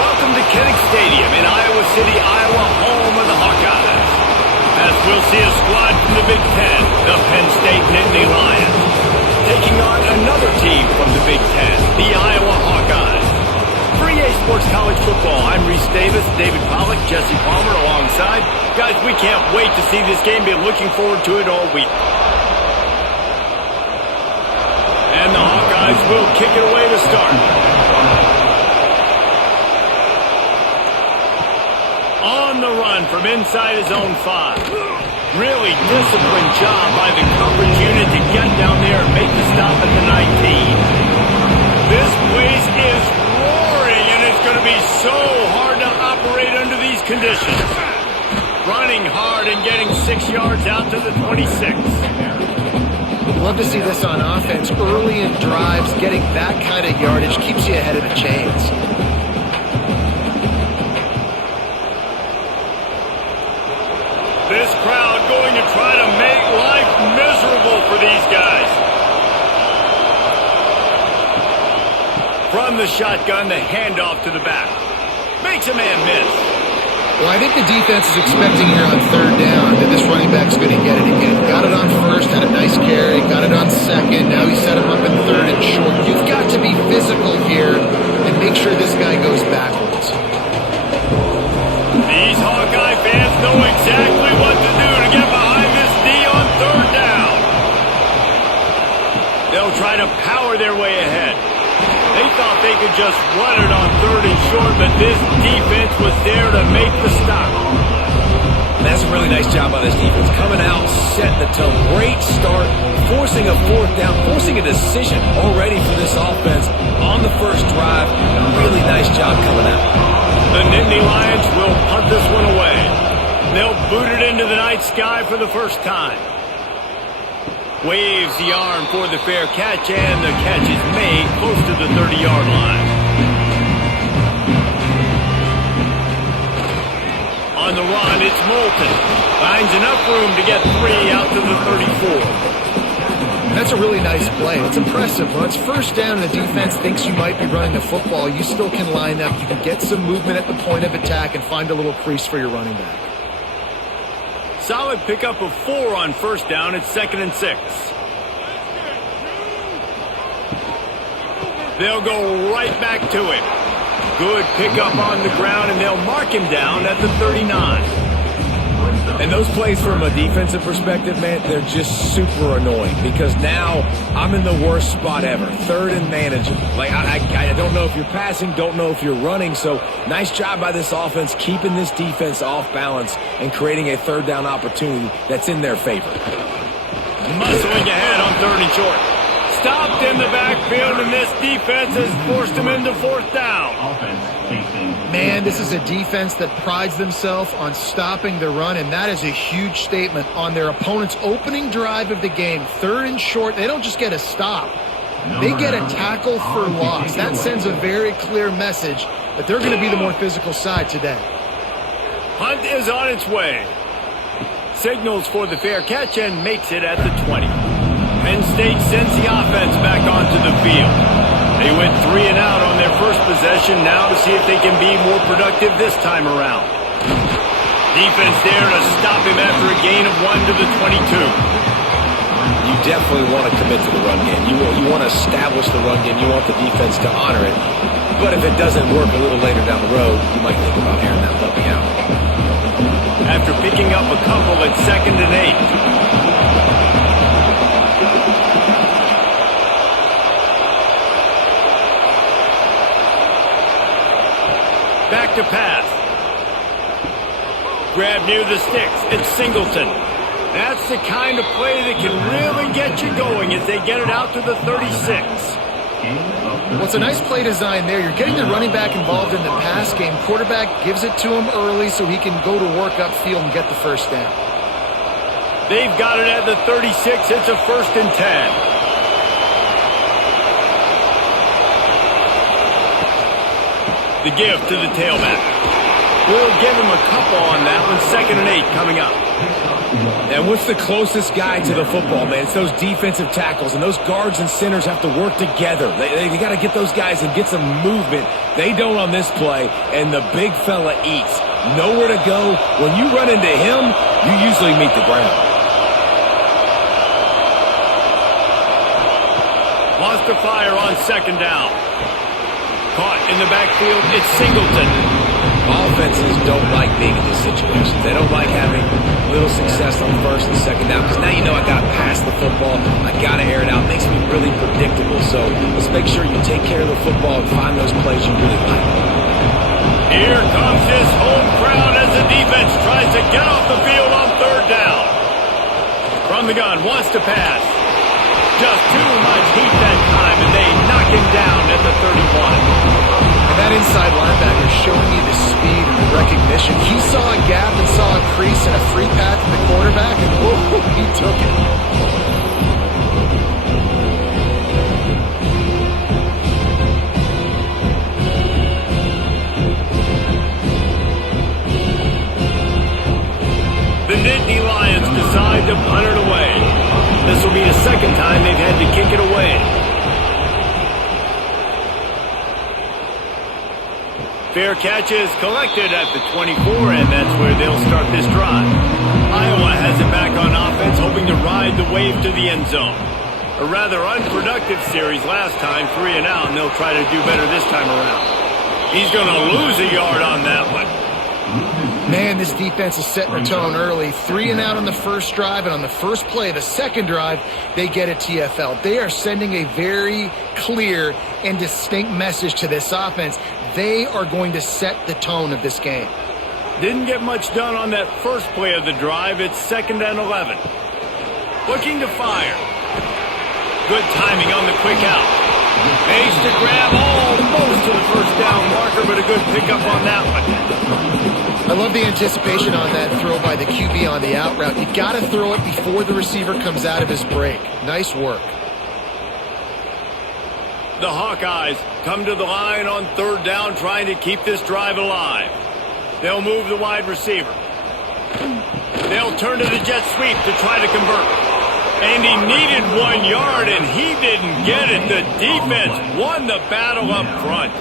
Welcome to Kinnick Stadium in Iowa City, Iowa, home of the Hawkeyes. As we'll see a squad from the Big Ten, the Penn State Nittany Lions, taking on another team from the Big Ten, the Iowa Hawkeyes. For EA Sports College Football, I'm Reese Davis, David Pollack, Jesse Palmer alongside. Guys, we can't wait to see this game. Been looking forward to it all week. And the Hawkeyes will kick it away to start. On the run from inside his own 5. Really disciplined job by the coverage unit to get down there and make the stop at the 19. This place is roaring, and it's going to be so hard to operate under these conditions. Running hard and getting 6 yards out to the 26. Love to see this on offense. Early in drives, getting that kind of yardage keeps you ahead of the chains. This crowd going to try to make life miserable for these guys. From the shotgun, the handoff to the back. Makes a man miss. Well, I think the defense is expecting here on third down that this running back's going to get it again. Got it on first, had a nice carry, got it on second. Now he set him up in third and short. You've got to be physical here and make sure this guy goes backwards. These Hawkeye fans know exactly what to do to get behind this D on third down. They'll try to power their way ahead. They thought they could just run it on third and short, but this defense was there to make the stop. That's a really nice job by this defense. Coming out, setting the tone. Great start, forcing a fourth down, forcing a decision already for this offense on the first drive. Really nice job coming out. The Nittany Lions will punt this one away. They'll boot it into the night sky for the first time. Waves the arm for the fair catch, and the catch is made close to the 30-yard line. On the run, it's Moulton. Finds enough room to get 3 out to the 34. That's a really nice play. It's impressive. When it's first down and the defense thinks you might be running the football, you still can line up. You can get some movement at the point of attack and find a little crease for your running back. Solid pickup of 4 on first down. It's 2nd and 6. They'll go right back to him. Good pickup on the ground, and they'll mark him down at the 39. And those plays from a defensive perspective, man, they're just super annoying because now I'm in the worst spot ever. Third and manageable. Like, I don't know if you're passing, don't know if you're running. So nice job by this offense keeping this defense off balance and creating a third down opportunity that's in their favor. Muscling ahead on third and short. Stopped in the backfield, and this defense has forced him into fourth down. Man, this is a defense that prides themselves on stopping the run, and that is a huge statement on their opponent's opening drive of the game. Third and short, they don't just get a stop. They get a tackle for loss. That sends a very clear message that they're going to be the more physical side today. Hunt is on its way. Signals for the fair catch and makes it at the 20. Penn State sends the offense back onto the field. They went 3 and out on their first possession, now to see if they can be more productive this time around. Defense there to stop him after a gain of 1 to the 22. You definitely want to commit to the run game. You want to establish the run game. You want the defense to honor it. But if it doesn't work a little later down the road, you might think about airing that puppy out. After picking up a couple at 2nd and 8. Back to pass. Grab near the sticks. It's Singleton. That's the kind of play that can really get you going as they get it out to the 36. Well, it's a nice play design there. You're getting the running back involved in the pass game. Quarterback gives it to him early so he can go to work upfield and get the first down. They've got it at the 36. It's a 1st and 10. The give to the tailback. We'll give him a couple on that one. 2nd and 8 coming up. And what's the closest guy to the football, man? It's those defensive tackles, and those guards and centers have to work together. They got to get those guys and get some movement. They don't on this play, and the big fella eats. Nowhere to go. When you run into him, you usually meet the ground. Wants to fire on second down. Caught in the backfield, it's Singleton. Offenses don't like being in these situations. They don't like having little success on first and second down because now you know I got to pass the football. I got to air it out. It makes me really predictable. So let's make sure you take care of the football and find those plays you really like. Here comes his home crowd as the defense tries to get off the field on third down. From the gun, wants to pass. Just too much heat that time, and they knock him down at the 31. And that inside linebacker is showing you the speed and the recognition. He saw a gap and saw a crease and a free path in the quarterback, and whoa, he took it. The Nittany Lions decide to punt it away. This will be the second time they've had to kick it away. Fair catch is collected at the 24, and that's where they'll start this drive. Iowa has it back on offense, hoping to ride the wave to the end zone. A rather unproductive series last time, 3 and out, and they'll try to do better this time around. He's going to lose a yard on that one. Man, this defense is setting the tone early. 3 and out on the first drive, and on the first play of the second drive, they get a TFL. They are sending a very clear and distinct message to this offense. They are going to set the tone of this game. Didn't get much done on that first play of the drive. It's 2nd and 11. Looking to fire. Good timing on the quick out. Makes to grab almost to the first down marker, but a good pickup on that one. I love the anticipation on that throw by the QB on the out route. You got to throw it before the receiver comes out of his break. Nice work. The Hawkeyes come to the line on third down, trying to keep this drive alive. They'll move the wide receiver. They'll turn to the jet sweep to try to convert. And he needed 1 yard, and he didn't get it. The defense won the battle up front.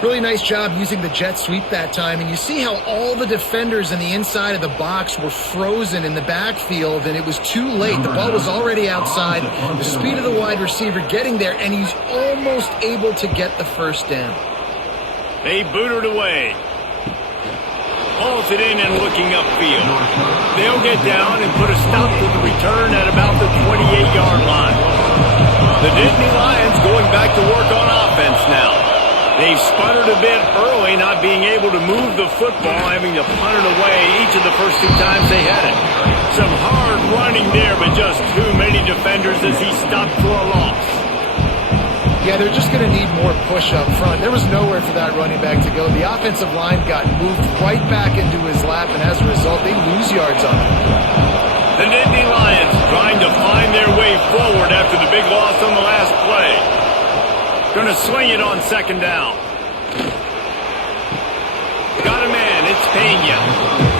Really nice job using the jet sweep that time, and you see how all the defenders in the inside of the box were frozen in the backfield, and it was too late. The ball was already outside. The speed of the wide receiver getting there, and he's almost able to get the first down. They boot it away. Hauls it in and looking upfield. They'll get down and put a stop to the return at about the 28-yard line. The Nittany Lions going back to work on offense now. They've sputtered a bit early, not being able to move the football, having to punt it away each of the first 2 times they had it. Some hard running there, but just too many defenders as he stopped for a loss. Yeah, they're just going to need more push up front. There was nowhere for that running back to go. The offensive line got moved right back into his lap, and as a result, they lose yards on it. The Nittany Lions trying to find their way forward after the big loss on the last play. Going to swing it on second down. Got a man, it's Pena.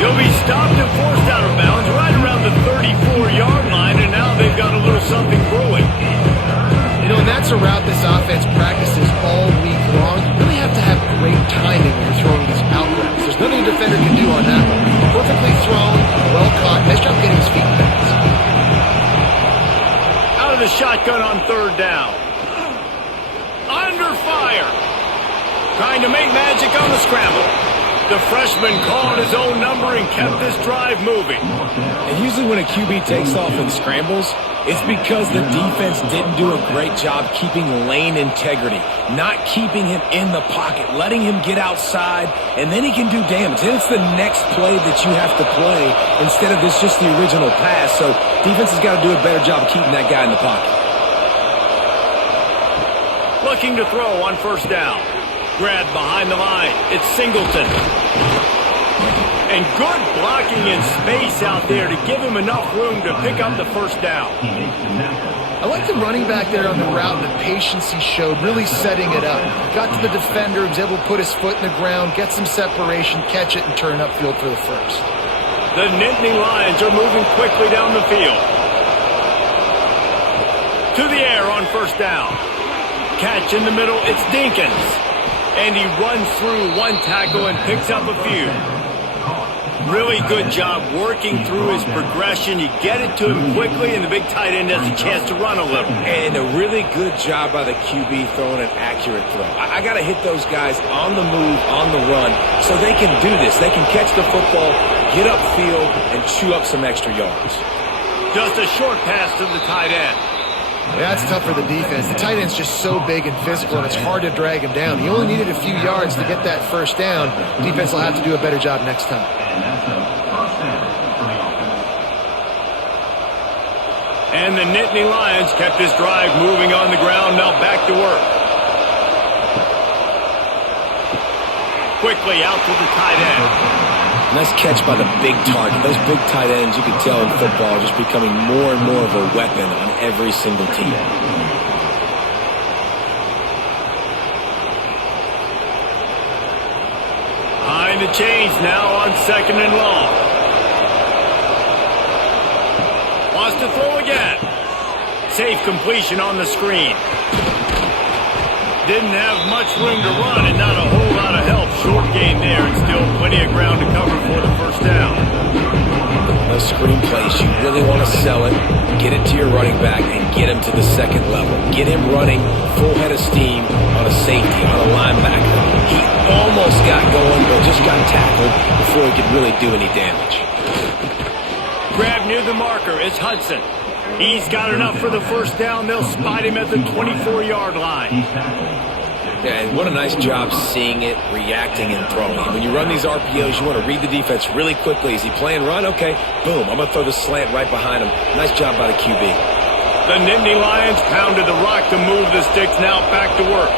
He'll be stopped and forced out of bounds right around the 34-yard line, and now they've got a little something brewing. You know, and that's a route this offense practices all week long. You really have to have great timing when you're throwing these out routes. There's nothing a defender can do on that one. Perfectly thrown, well caught. Nice job getting his feet in bounds. Out of the shotgun on third down. Under fire. Trying to make magic on the scramble. The freshman called his own number and kept this drive moving. And usually when a QB takes off and scrambles, it's because the defense didn't do a great job keeping lane integrity, not keeping him in the pocket, letting him get outside, and then he can do damage. Then it's the next play that you have to play instead of just the original pass. So defense has got to do a better job of keeping that guy in the pocket. Looking to throw on first down. Grabbed behind the line. It's Singleton. And good blocking in space out there to give him enough room to pick up the first down. I like the running back there on the route and the patience he showed, really setting it up. Got to the defender, was able to put his foot in the ground, get some separation, catch it, and turn upfield for the first. The Nittany Lions are moving quickly down the field. To the air on first down. Catch in the middle, it's Dinkins. And he runs through one tackle and picks up a few. Really good job working through his progression. You get it to him quickly, and the big tight end has a chance to run a little. And a really good job by the QB throwing an accurate throw. I got to hit those guys on the move, on the run, so they can do this. They can catch the football, get upfield, and chew up some extra yards. Just a short pass to the tight end. Yeah, it's tough for the defense. The tight end's just so big and physical, and it's hard to drag him down. He only needed a few yards to get that first down. Defense will have to do a better job next time. And the Nittany Lions kept this drive moving on the ground. Now back to work. Quickly out to the tight end. Nice catch by the big target. Those big tight ends, you can tell in football, are just becoming more and more of a weapon on every single team. Behind the chains now on second and long. Wants to throw again. Safe completion on the screen. Didn't have much room to run and not a whole lot of help. Short game there and still plenty of ground to cover for the first down. Those screen plays, you really want to sell it, get it to your running back, and get him to the second level. Get him running full head of steam on a safety, on a linebacker. He almost got going, but just got tackled before he could really do any damage. Grab near the marker. It's Hudson. He's got enough for the first down. They'll spot him at the 24-yard line. Yeah, and what a nice job seeing it, reacting, and throwing. When you run these RPOs, you want to read the defense really quickly. Is he playing run? Okay, boom. I'm going to throw the slant right behind him. Nice job by the QB. The Nittany Lions pounded the rock to move the sticks. Now back to work.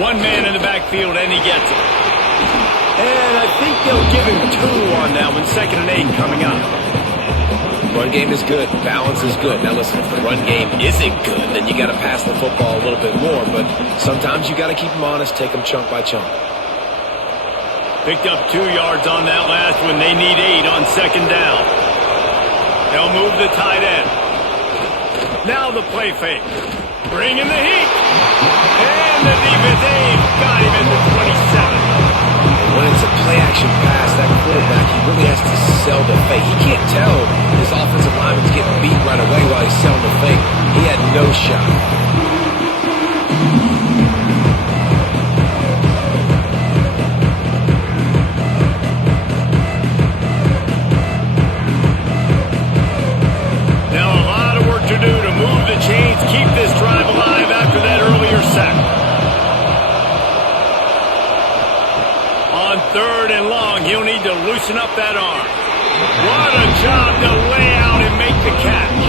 One man in the backfield, and he gets it. And I think they'll give him 2 on that one. 2nd and 8 coming up. Run game is good. Balance is good. Now listen, if the run game isn't good, then you got to pass the football a little bit more. But sometimes you got to keep them honest, take them chunk by chunk. Picked up 2 yards on that last one. They need 8 on second down. They'll move the tight end. Now the play fake. Bring in the heat. And the defense got him at the 27. When it's a play-action pass, that quarterback, he really has to sell the fake. He can't tell his offensive lineman's getting beat right away while he's selling the fake. He had no shot. Now a lot of work to do to move the chains, keep this drive alive after that earlier sack. On 3rd and long, he'll need to loosen up that arm. What a job to lay out and make the catch.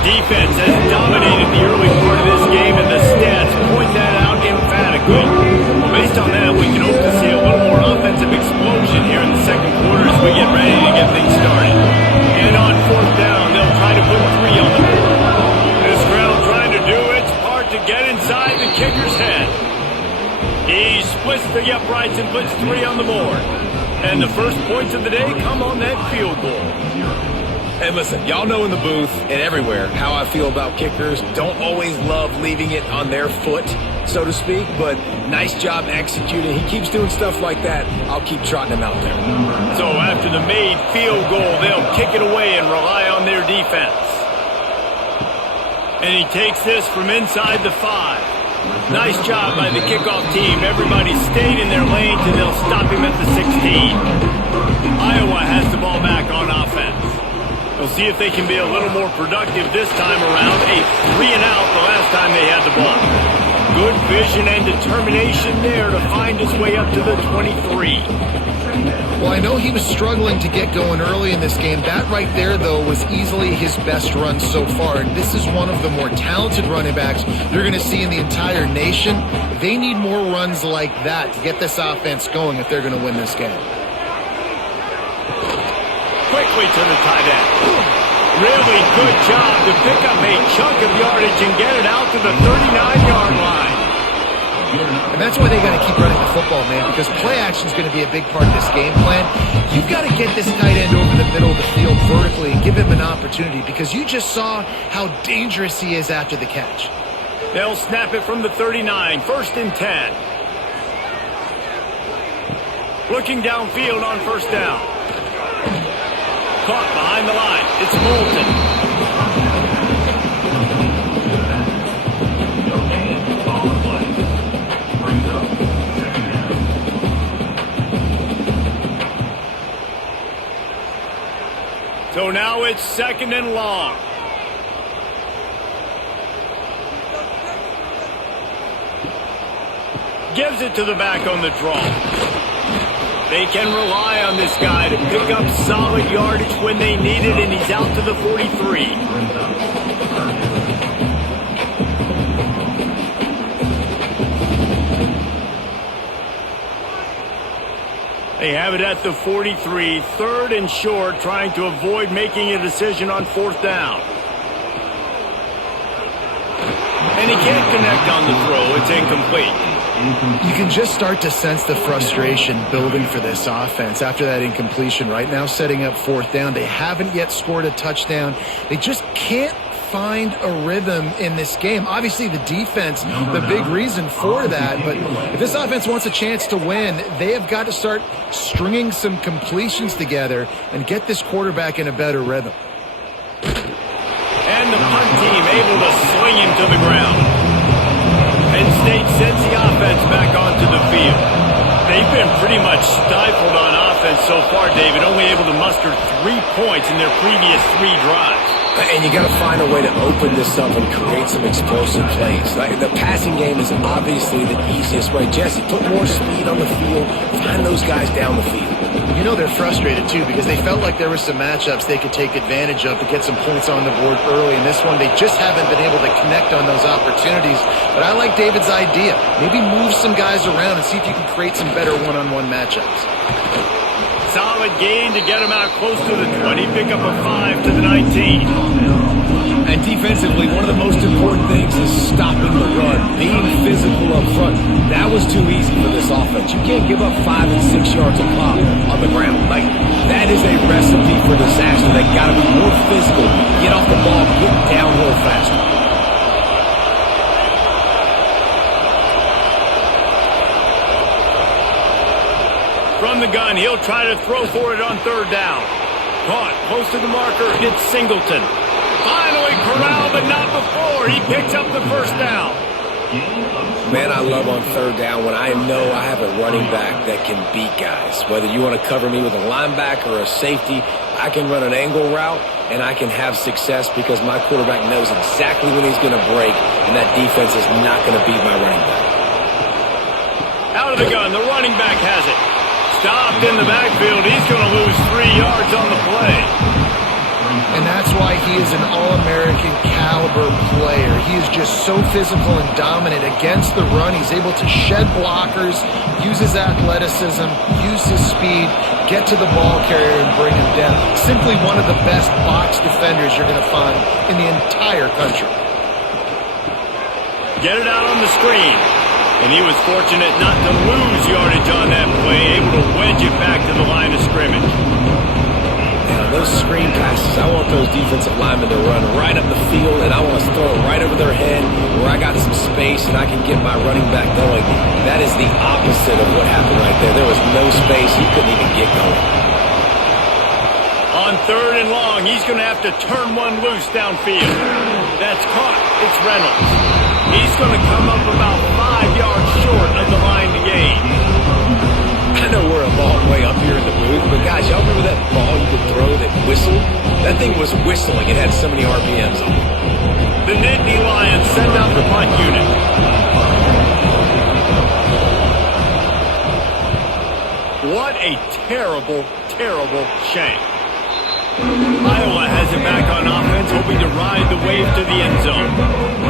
Defense has dominated the early part of this game, and the stats point that out emphatically. Based on that, we can hope to see a little more offensive explosion here in the second quarter as we get ready to get things started. And on 4th down, they'll try to put 3 on the board. This crowd trying to do its part to get inside the kicker's head. He splits the uprights and puts 3 on the board. And the first points of the day come on that field goal. And listen, y'all know in the booth and everywhere how I feel about kickers. Don't always love leaving it on their foot, so to speak, but nice job executing. He keeps doing stuff like that. I'll keep trotting him out there. So after the made field goal, they'll kick it away and rely on their defense. And he takes this from inside the 5. Nice job by the kickoff team. Everybody stayed in their lanes, and they'll stop him at the 16. Iowa has the ball back on offense. We'll see if they can be a little more productive this time around. A 3-and-out the last time they had the ball. Good vision and determination there to find his way up to the 23. Well, I know he was struggling to get going early in this game. That right there, though, was easily his best run so far. And this is one of the more talented running backs you're going to see in the entire nation. They need more runs like that to get this offense going if they're going to win this game. Quickly to the tight end. Really good job to pick up a chunk of yardage and get it out to the 39-yard line. And that's why they got to keep running the football, man, because play action is going to be a big part of this game plan. You've got to get this tight end over the middle of the field vertically and give him an opportunity, because you just saw how dangerous he is after the catch. They'll snap it from the 39, 1st and 10. Looking downfield on 1st down. Caught behind the line. It's Moulton. So now it's 2nd and long. Gives it to the back on the draw. They can rely on this guy to pick up solid yardage when they need it, and he's out to the 43. They have it at the 43, 3rd and short, trying to avoid making a decision on 4th down. And he can't connect on the throw. It's incomplete. You can just start to sense the frustration building for this offense after that incompletion. Right now, setting up 4th down. They haven't yet scored a touchdown. They just can't find a rhythm in this game. Obviously, the defense, the big reason for that. But if this offense wants a chance to win, they have got to start stringing some completions together and get this quarterback in a better rhythm. And the punt team able to swing him to the ground. Penn State sends the offense back onto the field. They've been pretty much stifled on offense so far, David, only able to muster 3 points in their previous 3 drives. And you got to find a way to open this up and create some explosive plays. Like, the passing game is obviously the easiest way. Jesse, put more speed on the field. Find those guys down the field. You know they're frustrated, too, because they felt like there were some matchups they could take advantage of to get some points on the board early. In this one, they just haven't been able to connect on those opportunities. But I like David's idea. Maybe move some guys around and see if you can create some better one-on-one matchups. Solid gain to get him out close to the 20. Pick up a 5 to the 19. And defensively, one of the most important things is stopping the run, being physical up front. That was too easy for this offense. You can't give up 5 and 6 yards a pop on the ground. Like, that is a recipe for disaster. They got to be more physical, get off the ball, get downhill faster. From the gun, he'll try to throw for it on 3rd down. Caught close to the marker. It's Singleton. Finally corralled, but not before. He picks up the 1st down. Man, I love on 3rd down when I know I have a running back that can beat guys. Whether you want to cover me with a linebacker or a safety, I can run an angle route, and I can have success because my quarterback knows exactly when he's going to break, and that defense is not going to beat my running back. Out of the gun, the running back has it. Stopped in the backfield. He's going to lose 3 yards on the play. And that's why he is an All-American caliber player. He is just so physical and dominant against the run. He's able to shed blockers, use his athleticism, use his speed, get to the ball carrier and bring him down. Simply one of the best box defenders you're going to find in the entire country. Get it out on the screen. And he was fortunate not to lose yardage on that play, able to wedge it back to the line of scrimmage. Now, those screen passes, I want those defensive linemen to run right up the field, and I want to throw it right over their head where I got some space and I can get my running back going. That is the opposite of what happened right there. There was no space. He couldn't even get going. On 3rd and long, he's going to have to turn one loose downfield. That's caught. It's Reynolds. He's going to come up about 5 yards short of the line to gain. I know we're a long way up here in the booth, but guys, y'all remember that ball you could throw that whistled? That thing was whistling. It had so many RPMs on it. The Nittany Lions send out the punt unit. What a terrible, terrible shame. Iowa has it back on offense, hoping to ride the wave to the end zone.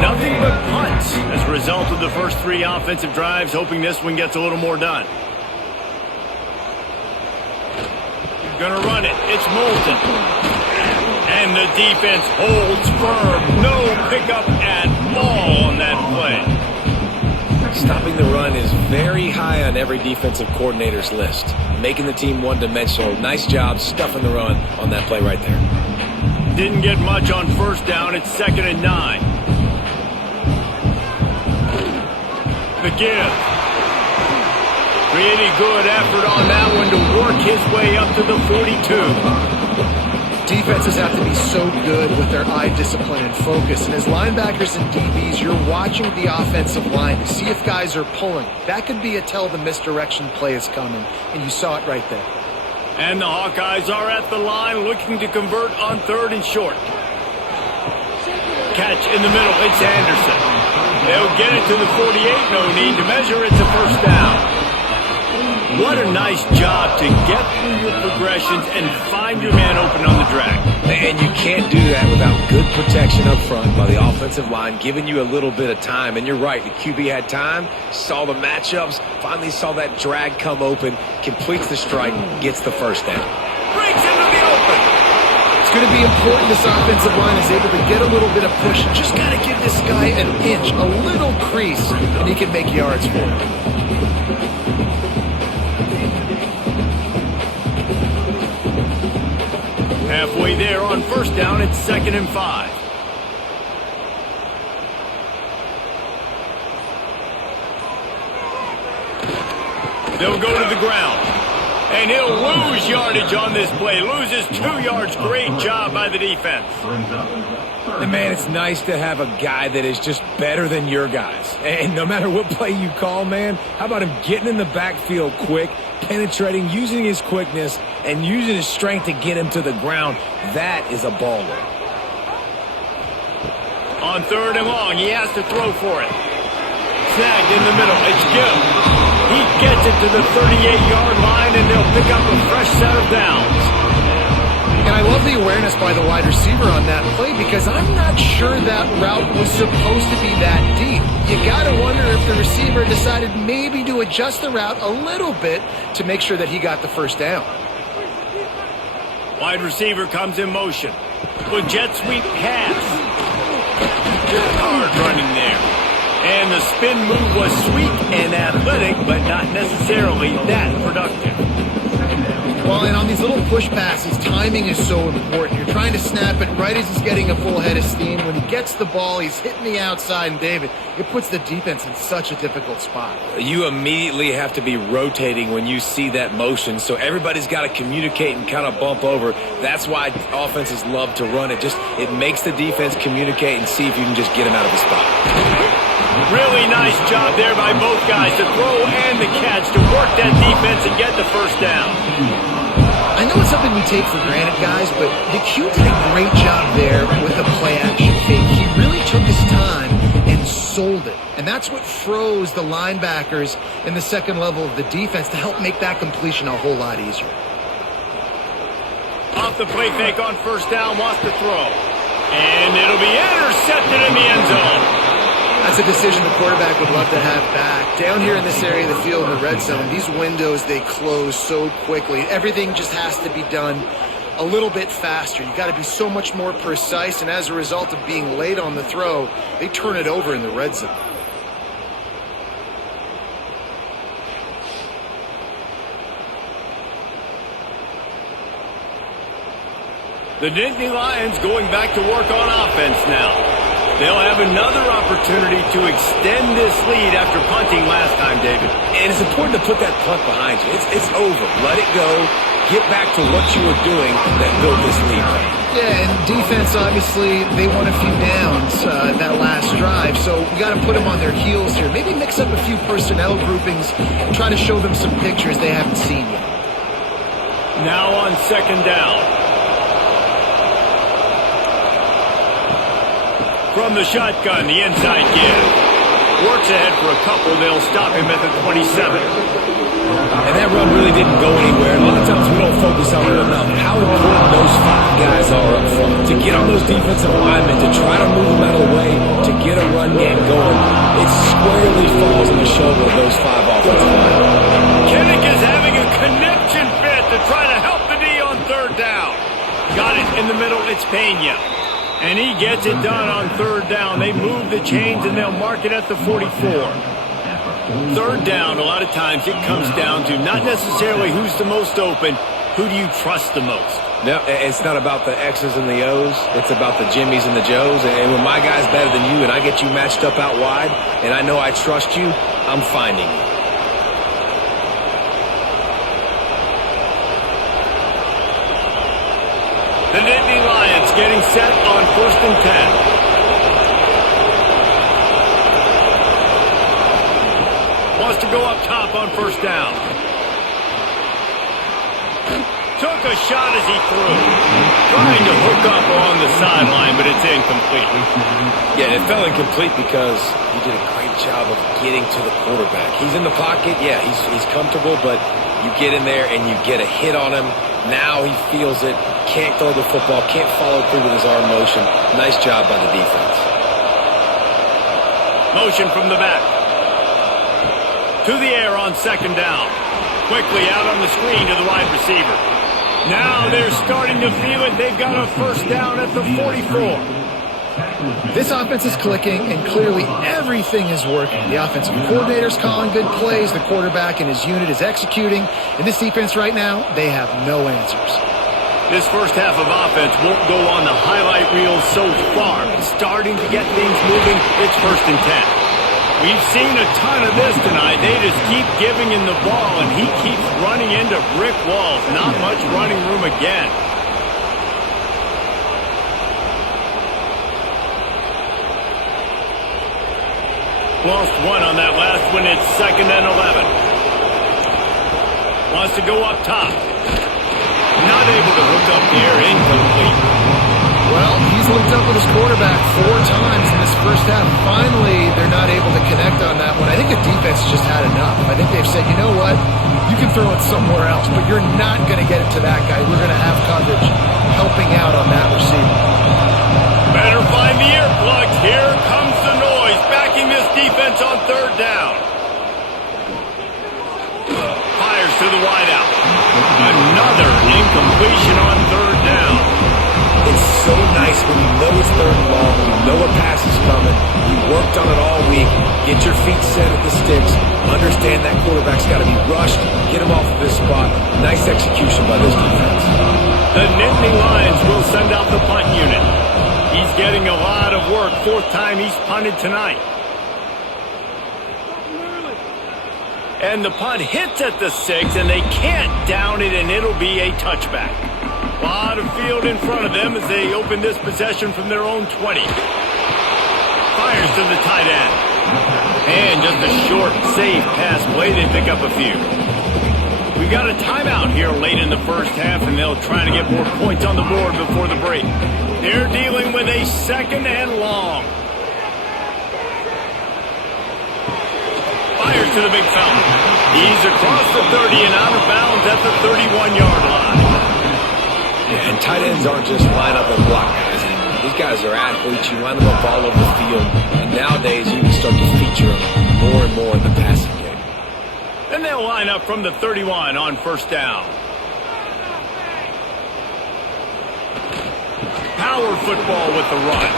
Nothing but punts as a result of the first 3 offensive drives, hoping this one gets a little more done. Gonna run it. It's Moulton. And the defense holds firm. No pickup at all on that play. stopping the run is very high on every defensive coordinator's list. Making the team one-dimensional. Nice job stuffing the run on that play right there. Didn't get much on first down. It's 2nd and 9. The give. Pretty good effort on that one to work his way up to the 42. Defenses have to be so good with their eye discipline and focus. And as linebackers and DBs, you're watching the offensive line to see if guys are pulling. That could be a tell the misdirection play is coming, and you saw it right there. And the Hawkeyes are at the line looking to convert on 3rd and short. Catch in the middle. It's Anderson. They'll get it to the 48. No need to measure. It's a first down. What a nice job to get through your progressions and find your man open on the drag. And you can't do that without good protection up front by the offensive line, giving you a little bit of time. And you're right, the QB had time, saw the matchups, finally saw that drag come open, completes the strike, gets the first down. Breaks into the open. It's going to be important this offensive line is able to get a little bit of push. Just got to give this guy an inch, a little crease, and he can make yards for it. Halfway there on first down, it's 2nd and 5. They'll go to the ground. And he'll lose yardage on this play. Loses 2 yards. Great job by the defense. And man, it's nice to have a guy that is just better than your guys. And no matter what play you call, man, how about him getting in the backfield quick, penetrating, using his quickness, and using his strength to get him to the ground. That is a baller. On 3rd and long, he has to throw for it. Snagged in the middle. It's Gill. He gets it to the 38-yard line, and they'll pick up a fresh set of downs. And I love the awareness by the wide receiver on that play because I'm not sure that route was supposed to be that deep. You got to wonder if the receiver decided maybe to adjust the route a little bit to make sure that he got the first down. Wide receiver comes in motion. With jet sweep pass. Hard running there. And the spin move was sweet and athletic, but not necessarily that productive. Well, and on these little push passes, timing is so important. You're trying to snap it right as he's getting a full head of steam. When he gets the ball, he's hitting the outside, and David, it puts the defense in such a difficult spot. You immediately have to be rotating when you see that motion, so everybody's got to communicate and kind of bump over. That's why offenses love to run it. It makes the defense communicate and see if you can just get him out of the spot. Really nice job there by both guys, the throw and the catch to work that defense and get the first down. I know it's something we take for granted, guys, but the Q did a great job there with the play-action fake. He really took his time and sold it. And that's what froze the linebackers in the second level of the defense to help make that completion a whole lot easier. Off the play fake on first down, wants to throw. And it'll be intercepted in the end zone. That's a decision the quarterback would love to have back. Down here in this area of the field in the red zone, these windows, they close so quickly. Everything just has to be done a little bit faster. You got to be so much more precise, and as a result of being late on the throw, they turn it over in the red zone. The Nittany Lions going back to work on offense now. They'll have another opportunity to extend this lead after punting last time, David. And it's important to put that punt behind you. It's over. Let it go. Get back to what you were doing that built this lead. Yeah, and defense, obviously, they won a few downs that last drive, so we got to put them on their heels here. Maybe mix up a few personnel groupings and try to show them some pictures they haven't seen yet. Now on second down. From the shotgun, the inside give. Works ahead for a couple. They'll stop him at the 27. And that run really didn't go anywhere. A lot of times we don't focus on it enough. How important those 5 guys are up front. To get on those defensive linemen, to try to move them out of the way, to get a run game going. It squarely falls on the shoulder of those 5 offensive linemen. Kinnick is having a connection fit to try to help the D on third down. Got it in the middle. It's Pena. And he gets it done on third down. They move the chains, and they'll mark it at the 44. Third down, a lot of times it comes down to not necessarily who's the most open, who do you trust the most? No, it's not about the X's and the O's. It's about the Jimmies and the Joes. And when my guy's better than you and I get you matched up out wide and I know I trust you, I'm finding you. The Nittany Lions getting set on 1st and 10. Wants to go up top on 1st down. Took a shot as he threw. Trying to hook up on the sideline, but it's incomplete. Yeah, it fell incomplete because he did a great job of getting to the quarterback. He's in the pocket. Yeah, he's comfortable, but you get in there and you get a hit on him. Now he feels it. Can't throw the football. Can't follow through with his arm motion. Nice job by the defense. Motion from the back. To the air on 2nd down. Quickly out on the screen to the wide receiver. Now they're starting to feel it. They've got a 1st down at the 44. This offense is clicking, and clearly everything is working. The offensive coordinator's calling good plays. The quarterback and his unit is executing. And this defense right now, they have no answers. This first half of offense won't go on the highlight reel so far. It's starting to get things moving. It's 1st and 10. We've seen a ton of this tonight. They just keep giving him the ball, and he keeps running into brick walls. Not much running room again. Lost one on that last one. It's 2nd and 11. Wants to go up top. Not able to hook up there. Incomplete. Well, he's linked up with his quarterback 4 times in this first half. Finally, they're not able to connect on that one. I think the defense just had enough. I think they've said, you know what? You can throw it somewhere else, but you're not going to get it to that guy. We're going to have coverage helping out on that receiver. Better find the earplugs. Here comes the noise, backing this defense on 3rd down. Fires to the wideout. Another incompletion on 3rd down. It's so nice when you know it's 3rd and long, you know a pass is coming, you worked on it all week, get your feet set at the sticks, understand that quarterback's got to be rushed, get him off of this spot. Nice execution by this defense. The Nittany Lions will send out the punt unit. He's getting a lot of work. 4th time he's punted tonight. And the punt hits at the 6, and they can't down it, and it'll be a touchback. A lot of field in front of them as they open this possession from their own 20. Fires to the tight end. And just a short, safe pass play. They pick up a few. We've got a timeout here late in the first half, and they'll try to get more points on the board before the break. They're dealing with a 2nd and long. Fires to the big fella. He's across the 30 and out of bounds at the 31-yard line. Yeah, and tight ends aren't just line up and block guys anymore. These guys are athletes. You line them up all over the field. And nowadays, you can start to feature them more and more in the passing game. And they'll line up from the 31 on 1st down. Power football with the run.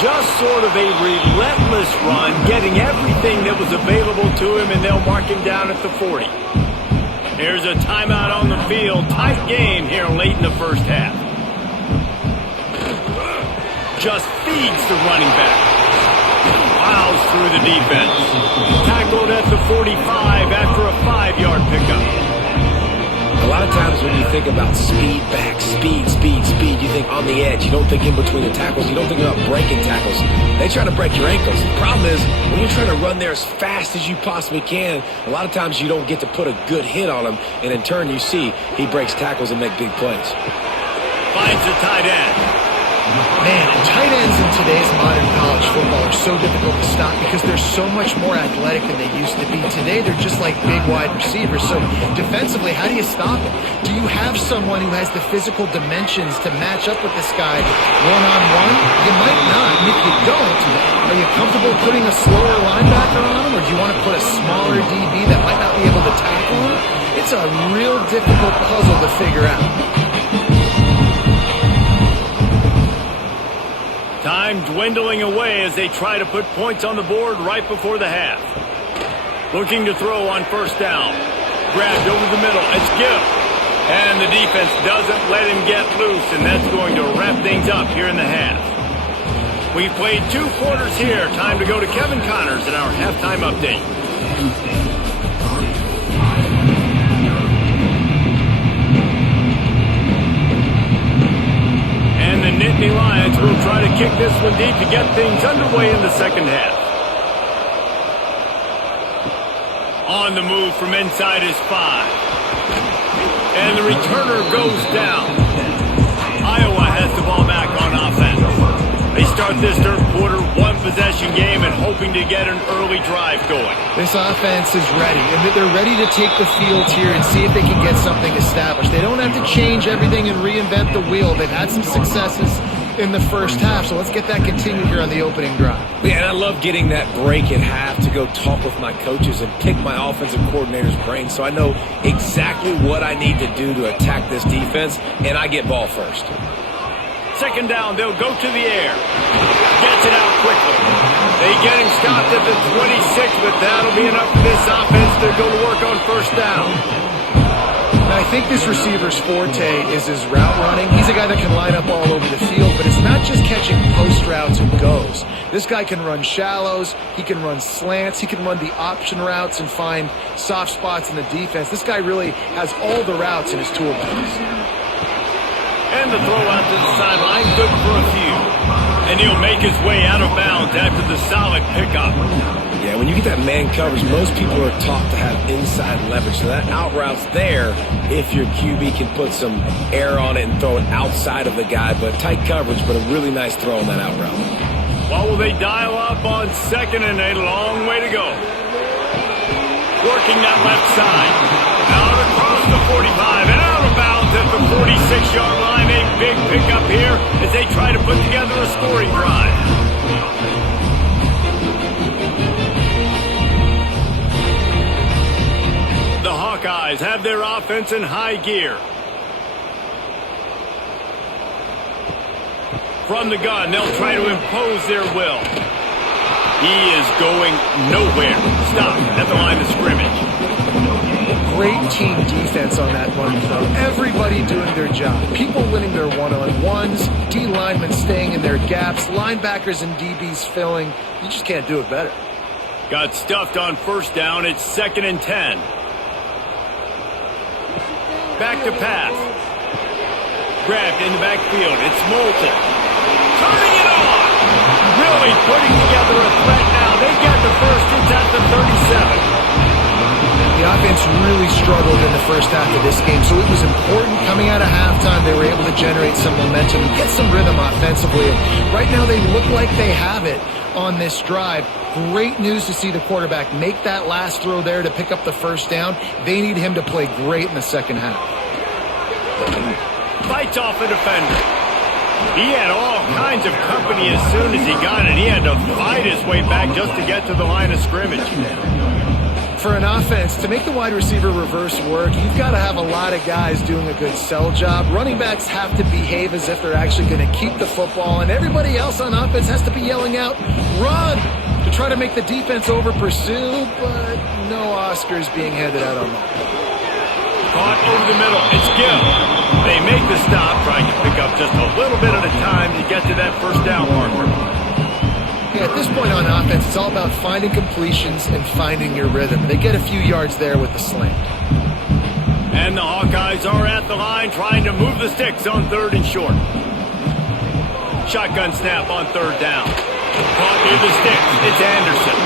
Just sort of a relentless run, getting everything that was available to him, and they'll mark him down at the 40. Here's a timeout on the field. Tight game here late in the first half. Just feeds the running back. Plows through the defense. Tackled at the 45 after a 5-yard pickup. A lot of times when you think about speed back, speed, you think on the edge. You don't think in between the tackles. You don't think about breaking tackles. They try to break your ankles. The problem is when you're trying to run there as fast as you possibly can, a lot of times you don't get to put a good hit on him, and in turn you see he breaks tackles and make big plays. Finds the tight end. Man, tight ends in today's modern college football are so difficult to stop because they're so much more athletic than they used to be. Today, they're just like big wide receivers. So defensively, how do you stop it? Do you have someone who has the physical dimensions to match up with this guy one-on-one? You might not. And if you don't, are you comfortable putting a slower linebacker on him, or do you want to put a smaller DB that might not be able to tackle him? It's a real difficult puzzle to figure out. Time Time dwindling away as they try to put points on the board right before the half. Looking to throw on first down. Grabbed over the middle. It's Gill. And the defense doesn't let him get loose, and that's going to wrap things up here in the half. We've played 2 quarters here. Time to go to Kevin Connors in our halftime update. And the Nittany Lions will try to kick this one deep to get things underway in the second half. On the move from inside his 5. And the returner goes down. Iowa has the ball back on offense. They start this third quarter, 1-possession game, and hoping to get an early drive going. This offense is ready, and they're ready to take the field here and see if they can get something established. They don't have to change everything and reinvent the wheel. They've had some successes in the first half, so let's get that continued here on the opening drive. Yeah, and I love getting that break at half to go talk with my coaches and pick my offensive coordinator's brain so I know exactly what I need to do to attack this defense, and I get ball first. Second down, they'll go to the air. Gets it out quickly. They get him stopped at the 26, but that'll be enough for this offense to go to work on first down. Now, I think this receiver's forte is his route running. He's a guy that can line up all over the field, but it's not just catching post routes and goes. This guy can run shallows, he can run slants, he can run the option routes and find soft spots in the defense. This guy really has all the routes in his toolbox. And the throw out to the sideline, good for a few. And he'll make his way out of bounds after the solid pickup. Yeah, when you get that man coverage, most people are taught to have inside leverage. So that out route's there if your QB can put some air on it and throw it outside of the guy. But tight coverage, but a really nice throw on that out route. What will they dial up on second and a long way to go? Working that left side. Out across the 45 and out of bounds at the 46-yard line. A big pickup here as they try to put together a scoring drive. The Hawkeyes have their offense in high gear. From the gun, they'll try to impose their will. He is going nowhere. Stop at the line of scrimmage. Great team defense on that run throw. Everybody doing their job. People winning their one-on-ones, D linemen staying in their gaps, linebackers and DBs filling. You just can't do it better. Got stuffed on first down. It's 2nd and 10. Back to pass. Grabbed in the backfield. It's Moulton. Turning it on. Really putting together a threat now. They get the first. It's at the 37. The offense really struggled in the first half of this game, so it was important coming out of halftime they were able to generate some momentum and get some rhythm offensively. And right now they look like they have it on this drive. Great news to see the quarterback make that last throw there to pick up the first down. They need him to play great in the second half. Fights off a defender. He had all kinds of company as soon as he got it. He had to fight his way back just to get to the line of scrimmage. For an offense, to make the wide receiver reverse work, you've got to have a lot of guys doing a good sell job. Running backs have to behave as if they're actually going to keep the football, and everybody else on offense has to be yelling out, run, to try to make the defense over-pursue, but no Oscars being handed out on that. Caught over the middle. It's Gill. They make the stop, trying to pick up just a little bit at a time to get to that first down marker. At this point on offense, it's all about finding completions and finding your rhythm. They get a few yards there with the slant. And the Hawkeyes are at the line trying to move the sticks on 3rd and short. Shotgun snap on 3rd down. Caught near the sticks. It's Anderson.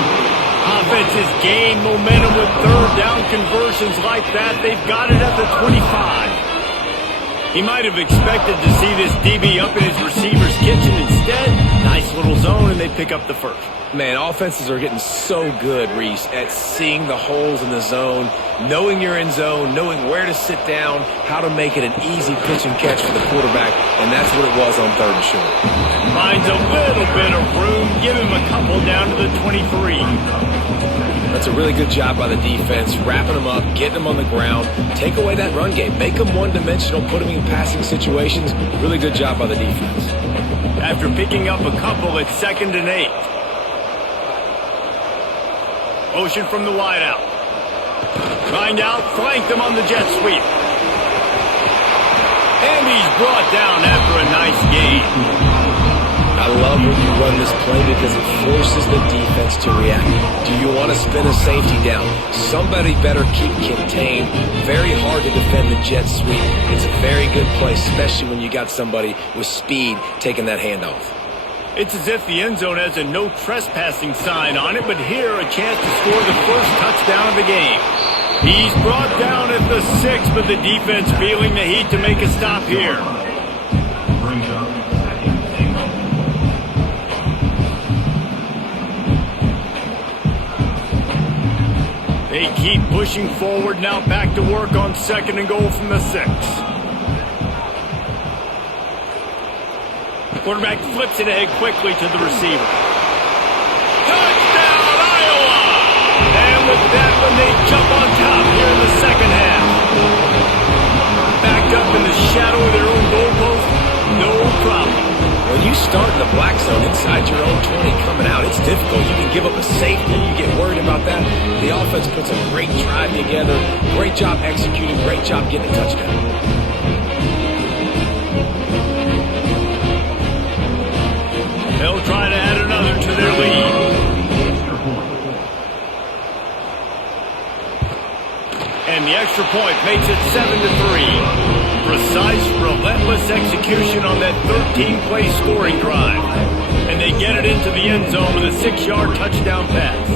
Offense has gained momentum with 3rd down conversions like that. They've got it at the 25. He might have expected to see this DB up in his receiver's kitchen. Instead, nice little zone, and they pick up the first. Man, offenses are getting so good, Reese, at seeing the holes in the zone, knowing you're in zone, knowing where to sit down, how to make it an easy pitch and catch for the quarterback, and that's what it was on 3rd and short. Finds a little bit of room, give him a couple down to the 23. That's a really good job by the defense, wrapping them up, getting them on the ground, take away that run game, make them one-dimensional, put them in passing situations. Really good job by the defense. after picking up a couple at 2nd and 8. Motion from the wideout. Trying to outflank them on the jet sweep. And he's brought down after a nice gain. I love when you run this play because it forces the defense to react. Do you want to spin a safety down? Somebody better keep contained. Very hard to defend the jet sweep. It's a very good play, especially when you got somebody with speed taking that handoff. It's as if the end zone has a no trespassing sign on it, but here a chance to score the first touchdown of the game. He's brought down at the 6, but the defense feeling the heat to make a stop here. They keep pushing forward, now back to work on 2nd and goal from the 6. Quarterback flips it ahead quickly to the receiver. Touchdown, Iowa! And with that one, they jump on top here in the second half. Backed up in the shadow of their own goalpost, no problem. When you start in the black zone inside your own 20 coming out, it's difficult. You can give up a safety. You get worried about that. The offense puts a great drive together. Great job executing. Great job getting a touchdown. They'll try to add another to their lead. And the extra point makes it 7-3. Precise, relentless execution on that 13-play scoring drive. And they get it into the end zone with a 6-yard touchdown pass.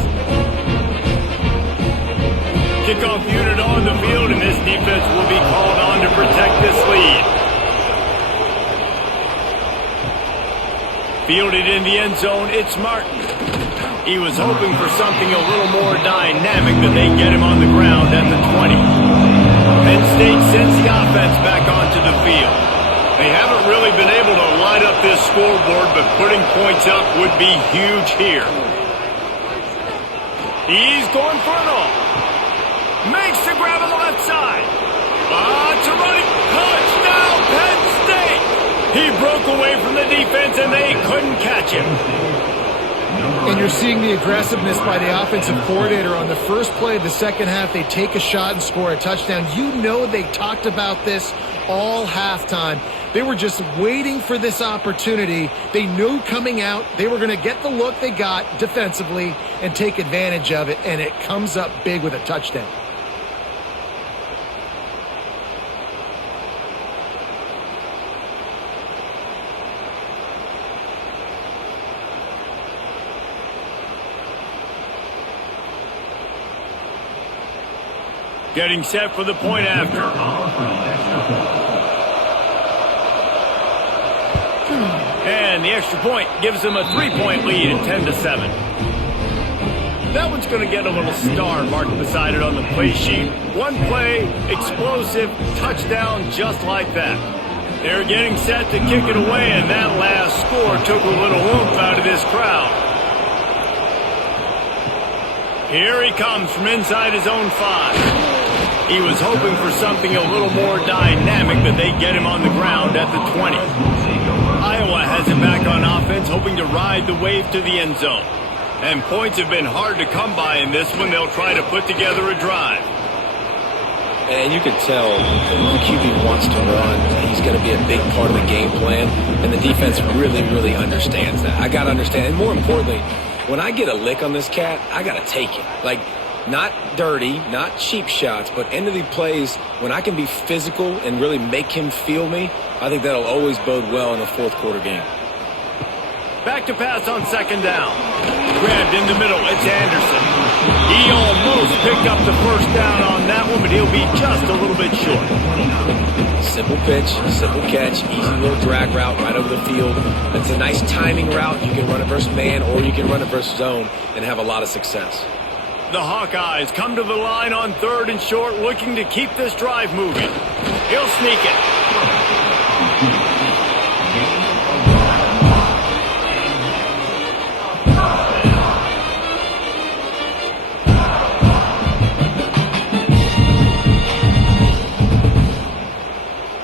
Kickoff unit on the field, and this defense will be called on to protect this lead. Fielded in the end zone, it's Martin. He was hoping for something a little more dynamic, but they get him on the ground at the 20. Penn State sends the offense back onto the field. They haven't really been able to light up this scoreboard, but putting points up would be huge here. He's going for it all. Makes the grab on the left side. To running. Touchdown, Penn State! He broke away from the defense, and they couldn't catch him. And you're seeing the aggressiveness by the offensive coordinator on the first play of the second half. They take a shot and score a touchdown. You know they talked about this all halftime. They were just waiting for this opportunity. They knew coming out they were going to get the look they got defensively and take advantage of it, and it comes up big with a touchdown. Getting set for the point after. And the extra point gives them a 3-point lead at 10-7. That one's going to get a little star marked beside it on the play sheet. One play, explosive, touchdown just like that. They're getting set to kick it away, and that last score took a little oomph out of this crowd. Here he comes from inside his own 5. He was hoping for something a little more dynamic, but they get him on the ground at the 20. Iowa has it back on offense, hoping to ride the wave to the end zone. And points have been hard to come by in this one. They'll try to put together a drive. And you can tell the QB wants to run. He's going to be a big part of the game plan. And the defense really, really understands that. I got to understand. And more importantly, when I get a lick on this cat, I got to take it. Like, not dirty, not cheap shots, but end of the plays, when I can be physical and really make him feel me, I think that'll always bode well in a fourth quarter game. Back to pass on 2nd down. Grabbed in the middle, it's Anderson. He almost picked up the first down on that one, but he'll be just a little bit short. Simple pitch, simple catch, easy little drag route right over the field. It's a nice timing route. You can run it versus man or you can run it versus zone and have a lot of success. The Hawkeyes come to the line on 3rd and short, looking to keep this drive moving. He'll sneak it.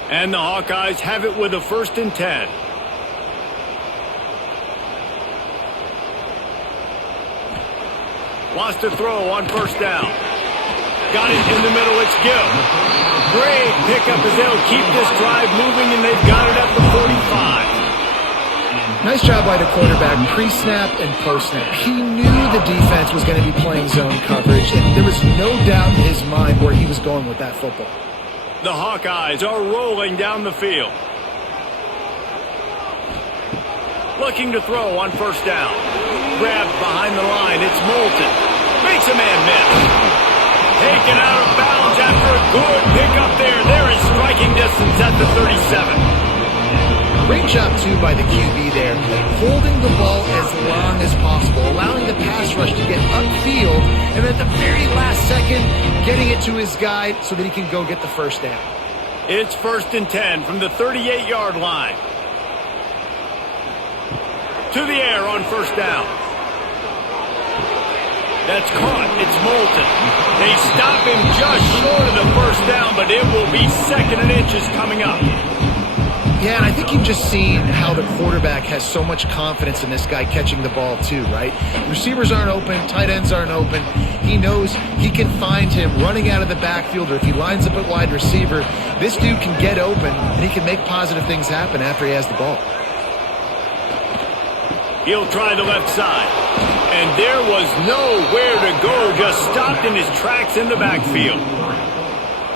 And the Hawkeyes have it with a 1st and 10. wants to throw on first down. Got it in the middle. It's Gill. Great pickup as they'll keep this drive moving, and they've got it at the 45. Nice job by the quarterback, pre-snap and post-snap. He knew the defense was going to be playing zone coverage, and there was no doubt in his mind where he was going with that football. The Hawkeyes are rolling down the field. Looking to throw on first down. Grabbed behind the line. It's Moulton. Makes a man miss. Taken out of bounds after a good pickup there. There is striking distance at the 37. Great job, too, by the QB there, holding the ball as long as possible, allowing the pass rush to get upfield, and at the very last second, getting it to his guy so that he can go get the first down. It's 1st and 10 from the 38-yard line. To the air on first down. That's caught. It's Moulton. They stop him just short of the first down, but it will be 2nd and inches coming up. Yeah, and I think you've just seen how the quarterback has so much confidence in this guy catching the ball too, right? Receivers aren't open, tight ends aren't open. He knows he can find him running out of the backfield, or if he lines up at wide receiver, this dude can get open and he can make positive things happen after he has the ball. He'll try the left side. And there was nowhere to go, just stopped in his tracks in the backfield.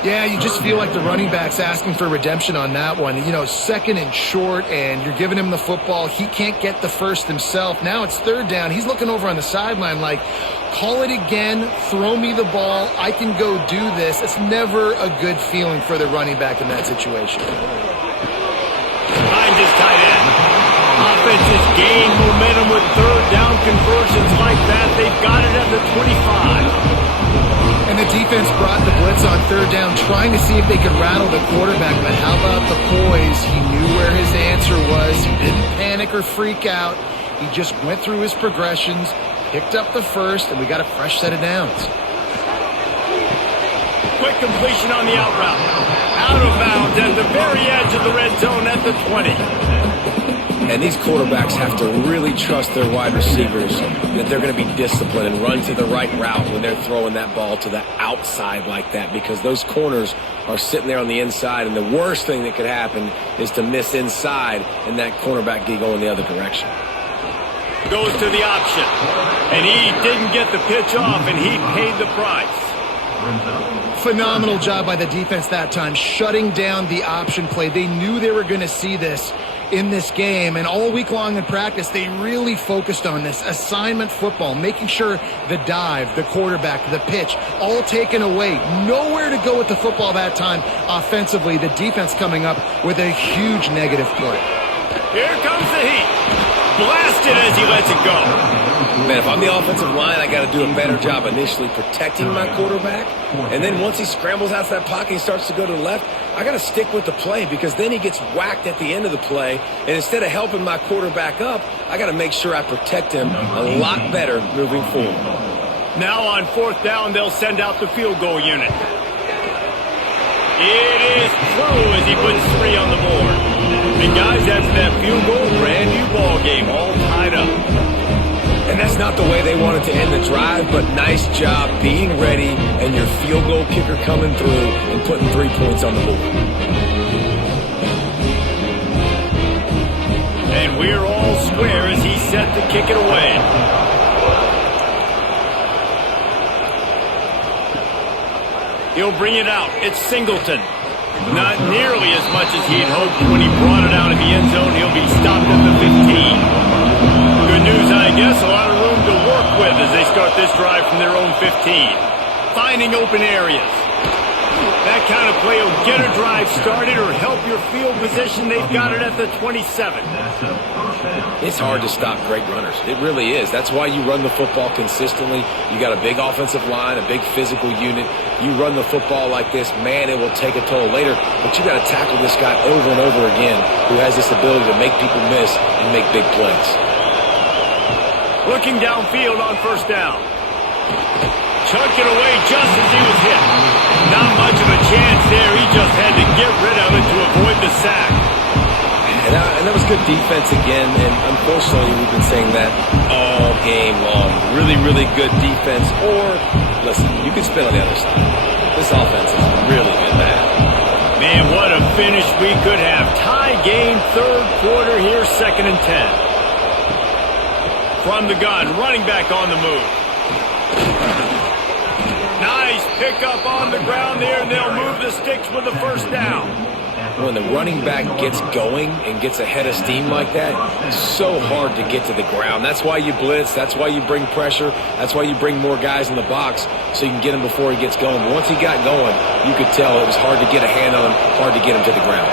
Yeah, you just feel like the running back's asking for redemption on that one. You know, 2nd and short, and you're giving him the football. He can't get the first himself. Now it's 3rd down. He's looking over on the sideline like, call it again, throw me the ball, I can go do this. It's never a good feeling for the running back in that situation. Finds his tight end. Offenses gain momentum with 3rd down conversions like that. They've got it at the 25. And the defense brought the blitz on 3rd down, trying to see if they could rattle the quarterback. But how about the poise? He knew where his answer was. He didn't panic or freak out. He just went through his progressions, picked up the first, and we got a fresh set of downs. Quick completion on the out route. Out of bounds at the very edge of the red zone at the 20. And these quarterbacks have to really trust their wide receivers that they're going to be disciplined and run to the right route when they're throwing that ball to the outside like that, because those corners are sitting there on the inside, and the worst thing that could happen is to miss inside and that cornerback get going the other direction. Goes to the option, and he didn't get the pitch off, and he paid the price. Phenomenal job by the defense that time, shutting down the option play. They knew they were going to see this in this game, and all week long in practice, they really focused on this assignment football, making sure the dive, the quarterback, the pitch, all taken away. Nowhere to go with the football that time offensively. The defense coming up with a huge negative play. Here comes the heat. Blasted as he lets it go. Man, if I'm the offensive line, I got to do a better job initially protecting my quarterback. And then once he scrambles out of that pocket and starts to go to the left, I got to stick with the play, because then he gets whacked at the end of the play. And instead of helping my quarterback up, I got to make sure I protect him a lot better moving forward. Now on 4th down, they'll send out the field goal unit. It is through as he puts 3 on the board. And guys, that's that field goal, brand new ball game, all tied up. And that's not the way they wanted to end the drive, but nice job being ready and your field goal kicker coming through and putting 3 points on the board. And we're all square as he's set to kick it away. He'll bring it out. It's Singleton. Not nearly as much as he had hoped when he brought it out of the end zone. He'll be stopped at the 15. Good news, I guess. A lot of room to work with as they start this drive from their own 15. Finding open areas. That kind of play will get a drive started or help your field position. They've got it at the 27. It's hard to stop great runners. It really is. That's why you run the football consistently. You got a big offensive line, a big physical unit. You run the football like this, man, it will take a toll later. But you got to tackle this guy over and over again who has this ability to make people miss and make big plays. Looking downfield on 1st down. Chucked it away just as he was hit. Not much of a chance there. He just had to get rid of it to avoid the sack. And that was good defense again, and unfortunately we've been saying that all game long. Really, really good defense. Or, listen, you can spin on the other side. This offense has really been bad. Man, what a finish we could have. Tie game, third quarter here, 2nd and 10. From the gun, running back on the move. Nice pickup on the ground there, and they'll move the sticks with the first down. When the running back gets going and gets ahead of steam like that, it's so hard to get to the ground. That's why you blitz. That's why you bring pressure. That's why you bring more guys in the box so you can get him before he gets going. But once he got going, you could tell it was hard to get a hand on him, hard to get him to the ground.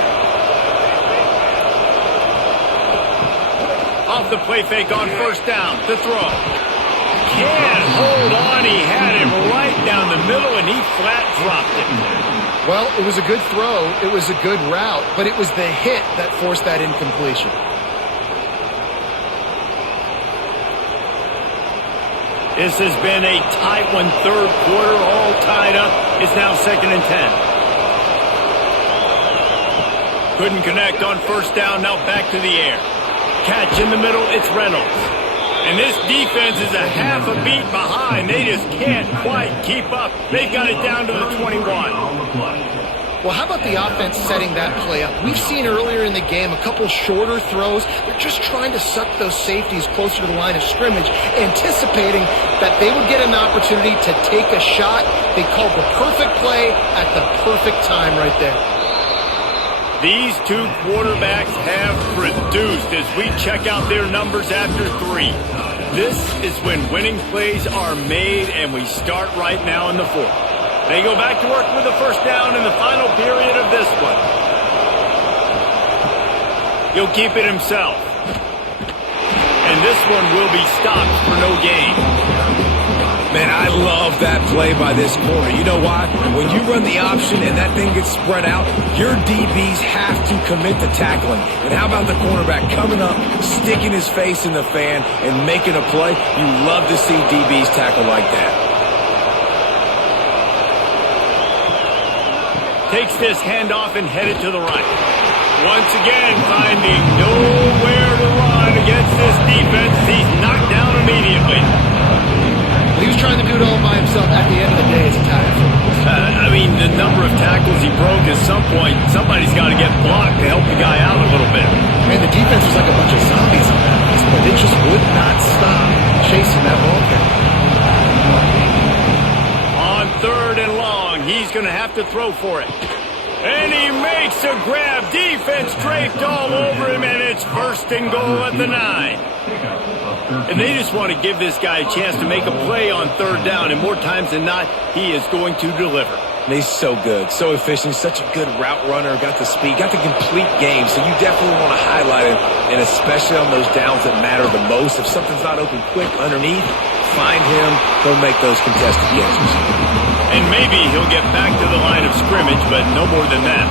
Off the play fake on first down to throw. Can't hold on. He had him right down the middle, and he flat dropped it. Well, it was a good throw. It was a good route, but it was the hit that forced that incompletion. This has been a tight one, third quarter, all tied up. It's now 2nd and 10. Couldn't connect on first down, now back to the air. Catch in the middle, it's Reynolds. And this defense is a half a beat behind. They just can't quite keep up. They've got it down to the 21. Well, how about the offense setting that play up? We've seen earlier in the game a couple shorter throws. They're just trying to suck those safeties closer to the line of scrimmage, anticipating that they would get an opportunity to take a shot. They called the perfect play at the perfect time right there. These two quarterbacks have produced as we check out their numbers after 3. This is when winning plays are made, and we start right now in the 4th. They go back to work with the first down in the final period of this one. He'll keep it himself. And this one will be stopped for no gain. Man, I love that play by this corner. You know why? When you run the option and that thing gets spread out, your DBs have to commit to tackling. And how about the cornerback coming up, sticking his face in the fan, and making a play? You love to see DBs tackle like that. Takes this handoff and headed to the right. Once again, finding nowhere to run against this defense. He's knocked down immediately. He was trying to do it all by himself. At the end of the day, it's a tie. I mean, the number of tackles he broke, at some point, somebody's got to get blocked to help the guy out a little bit. Man, the defense was like a bunch of zombies on that last play. They just would not stop chasing that ball carrier. On 3rd and long, he's going to have to throw for it. And he makes a grab. Defense draped all over him, and it's 1st and goal at the 9. And they just want to give this guy a chance to make a play on 3rd down, and more times than not, he is going to deliver. And he's so good, so efficient, such a good route runner, got the speed, got the complete game, so you definitely want to highlight him, and especially on those downs that matter the most. If something's not open quick underneath, find him, he'll make those contested catches. And maybe he'll get back to the line of scrimmage, but no more than that.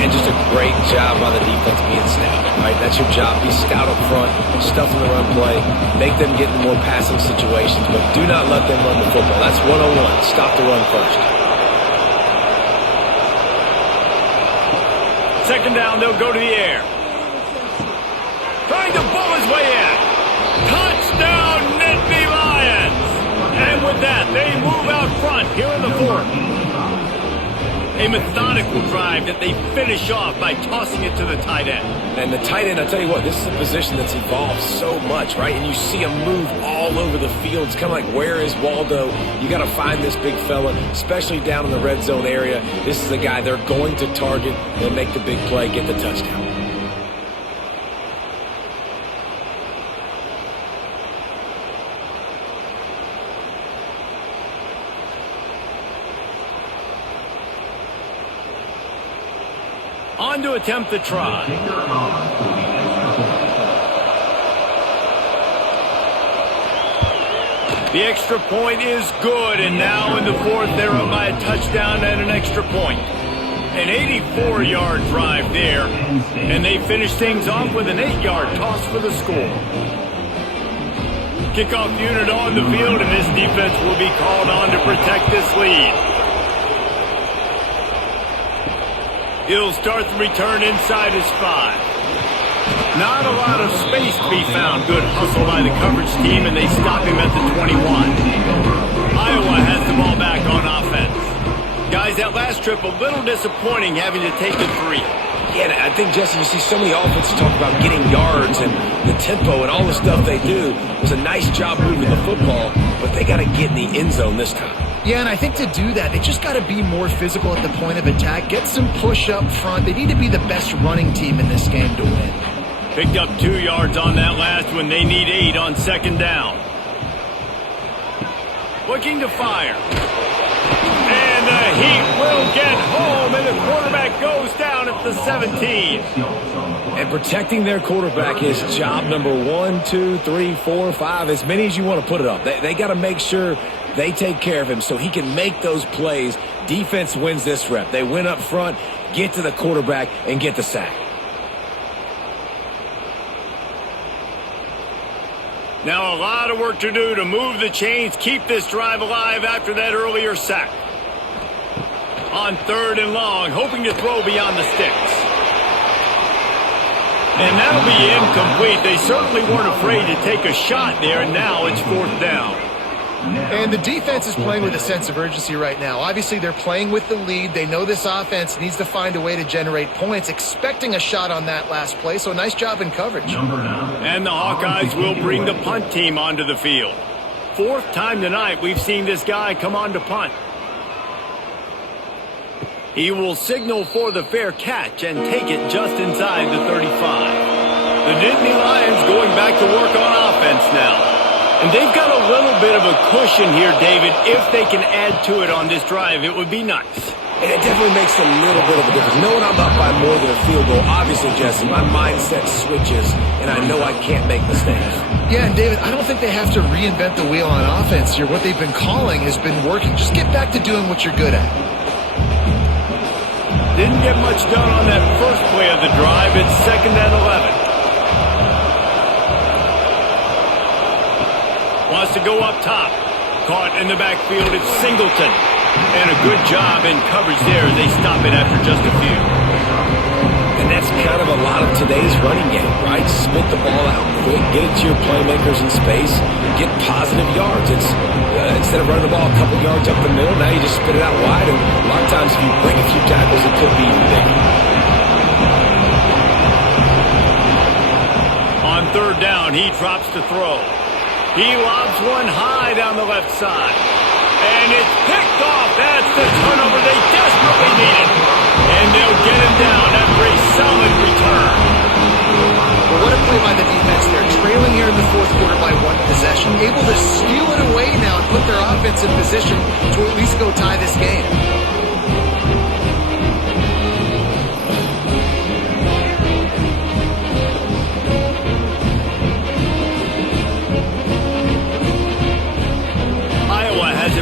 And just a great job by the defense being stout, right? That's your job. Be stout up front, stuff in the run play, make them get in more passing situations, but do not let them run the football. That's 101. Stop the run first. 2nd down, they'll go to the air. Trying to bull his way in. Touchdown, Nittany Lions! And with that, they move out front here in the 4th. A methodical drive that they finish off by tossing it to the tight end. And the tight end, I'll tell you what, this is a position that's evolved so much, right? And you see him move all over the field. It's kind of like, where is Waldo? You got to find this big fella, especially down in the red zone area. This is the guy they're going to target and make the big play, get the touchdown. On to attempt the try. The extra point is good, and now in the 4th, they're up by a touchdown and an extra point. An 84-yard drive there, and they finish things off with an 8-yard toss for the score. Kickoff unit on the field, and this defense will be called on to protect this lead. He'll start the return inside his 5. Not a lot of space to be found. Good hustle by the coverage team, and they stop him at the 21. Iowa has the ball back on offense. Guys, that last trip, a little disappointing having to take the 3. Yeah, and I think, Jesse, you see so many offenses talk about getting yards and the tempo and all the stuff they do. It was a nice job moving the football, but they got to get in the end zone this time. Yeah, and I think to do that, they just got to be more physical at the point of attack, get some push up front. They need to be the best running team in this game to win. Picked up 2 yards on that last one. They need 8 on second down. Looking to fire. And the Heat will get home, and the quarterback goes down at the 17. And protecting their quarterback is job number 1, 2, 3, 4, 5, as many as you want to put it up. They got to make sure they take care of him so he can make those plays. Defense wins this rep. They win up front, get to the quarterback, and get the sack. Now a lot of work to do to move the chains, keep this drive alive after that earlier sack. On 3rd and long, hoping to throw beyond the sticks. And that'll be incomplete. They certainly weren't afraid to take a shot there, and now it's 4th down. And the defense is playing with a sense of urgency right now. Obviously, they're playing with the lead. They know this offense needs to find a way to generate points, expecting a shot on that last play. So nice job in coverage. And the Hawkeyes will bring the punt team onto the field. 4th time tonight we've seen this guy come on to punt. He will signal for the fair catch and take it just inside the 35. The Nittany Lions going back to work on offense now. And they've got a little bit of a cushion here, David. If they can add to it on this drive, it would be nice. And it definitely makes a little bit of a difference. Knowing I'm up by more than a field goal, obviously, Jesse, my mindset switches, and I know I can't make mistakes. Yeah, and David, I don't think they have to reinvent the wheel on offense here. What they've been calling has been working. Just get back to doing what you're good at. Didn't get much done on that first play of the drive. It's 2nd and 11. Wants to go up top. Caught in the backfield, it's Singleton. And a good job in coverage there. They stop it after just a few. And that's kind of a lot of today's running game, right? Spit the ball out quick, get it to your playmakers in space, get positive yards. It's instead of running the ball a couple yards up the middle, now you just spit it out wide. And a lot of times if you break a few tackles, it could be even bigger. On 3rd down, he drops to throw. He lobs one high down the left side. And it's picked off. That's the turnover they desperately needed. And they'll get him down after a solid return. Well, what a play by the defense there. Trailing here in the 4th quarter by 1 possession. Able to steal it away now and put their offense in position to at least go tie this game.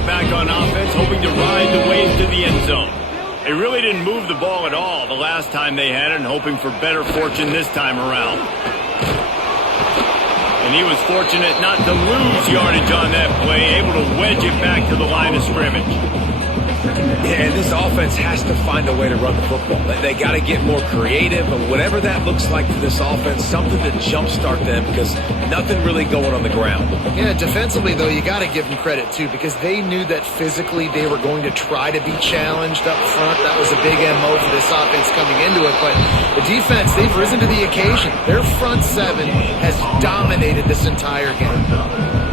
Back on offense, hoping to ride the wave to the end zone. They really didn't move the ball at all the last time they had it, and hoping for better fortune this time around. And he was fortunate not to lose yardage on that play, able to wedge it back to the line of scrimmage. Yeah, and this offense has to find a way to run the football. They got to get more creative, and whatever that looks like to this offense, something to jumpstart them because nothing really going on the ground. Yeah, defensively, though, you got to give them credit, too, because they knew that physically they were going to try to be challenged up front. That was a big MO for this offense coming into it. But the defense, they've risen to the occasion. Their front 7 has dominated this entire game.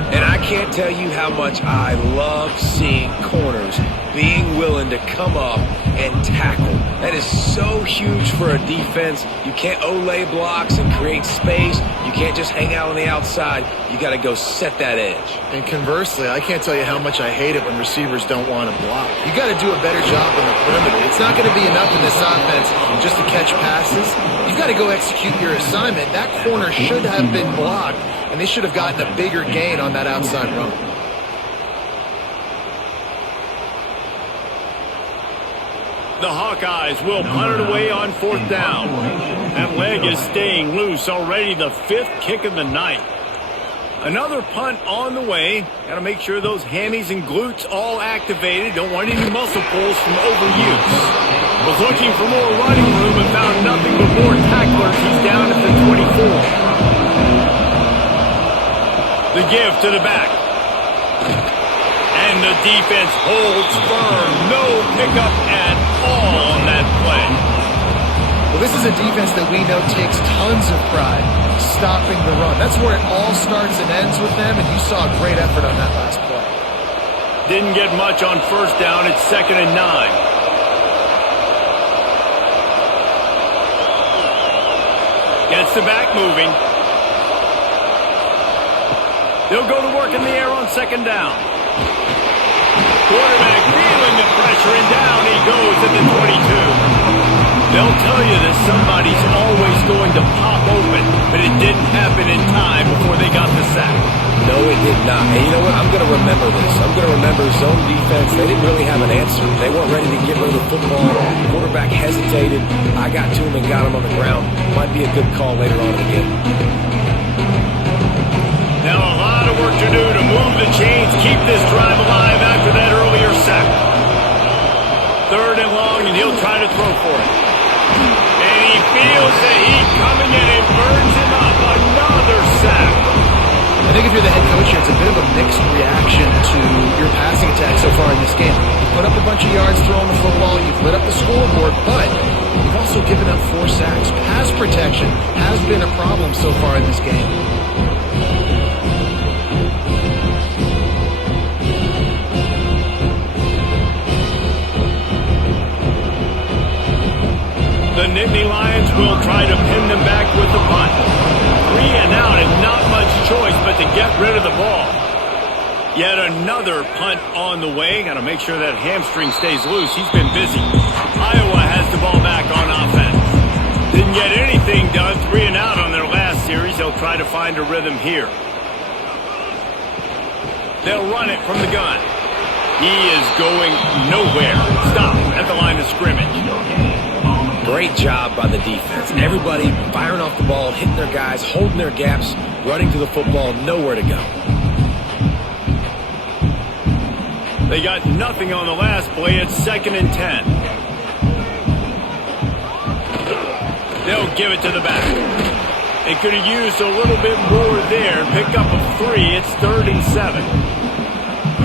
And I can't tell you how much I love seeing corners being willing to come up and tackle. That is so huge for a defense. You can't olay blocks and create space. You can't just hang out on the outside. You got to go set that edge. And conversely, I can't tell you how much I hate it when receivers don't want to block. You got to do a better job on the perimeter. It's not going to be enough in this offense just to catch passes. You've got to go execute your assignment. That corner should have been blocked, and they should have gotten a bigger gain on that outside run. The Hawkeyes will punt it away on 4th down. That leg is staying loose already, the 5th kick of the night. Another punt on the way. Got to make sure those hammies and glutes all activated. Don't want any muscle pulls from overuse. Was looking for more running room and found nothing but more tacklers. He's down at the 24. The give to the back. And the defense holds firm. No pickup at all on that play. Well, this is a defense that we know takes tons of pride stopping the run. That's where it all starts and ends with them, and you saw a great effort on that last play. Didn't get much on first down. It's 2nd and 9. Gets the back moving. They'll go to work in the air on 2nd down. Quarterback feeling the pressure, and down he goes at the 22. They'll tell you that somebody's always going to pop open, but it didn't happen in time before they got the sack. No, it did not. And you know what? I'm going to remember this. I'm going to remember zone defense. They didn't really have an answer. They weren't ready to get rid of the football. Quarterback hesitated. I got to him and got him on the ground. Might be a good call later on in the game. Now a lot of work to do to move the chains, keep this drive alive after that earlier sack. 3rd and long, and he'll try to throw for it. And he feels the heat coming in. It burns him up. Another sack. I think if you're the head coach here, it's a bit of a mixed reaction to your passing attack so far in this game. You put up a bunch of yards throwing the football, you've lit up the scoreboard, but you've also given up 4 sacks. Pass protection has been a problem so far in this game. The Nittany Lions will try to pin them back with the punt. 3 and out and not much choice but to get rid of the ball. Yet another punt on the way. Got to make sure that hamstring stays loose. He's been busy. Iowa has the ball back on offense. Didn't get anything done. 3 and out on their last series. They'll try to find a rhythm here. They'll run it from the gun. He is going nowhere. Stop at the line of scrimmage. Great job by the defense. Everybody firing off the ball, hitting their guys, holding their gaps, running to the football, nowhere to go. They got nothing on the last play. It's 2nd and 10. They'll give it to the back. They could have used a little bit more there. Pick up a 3. It's 3rd and 7.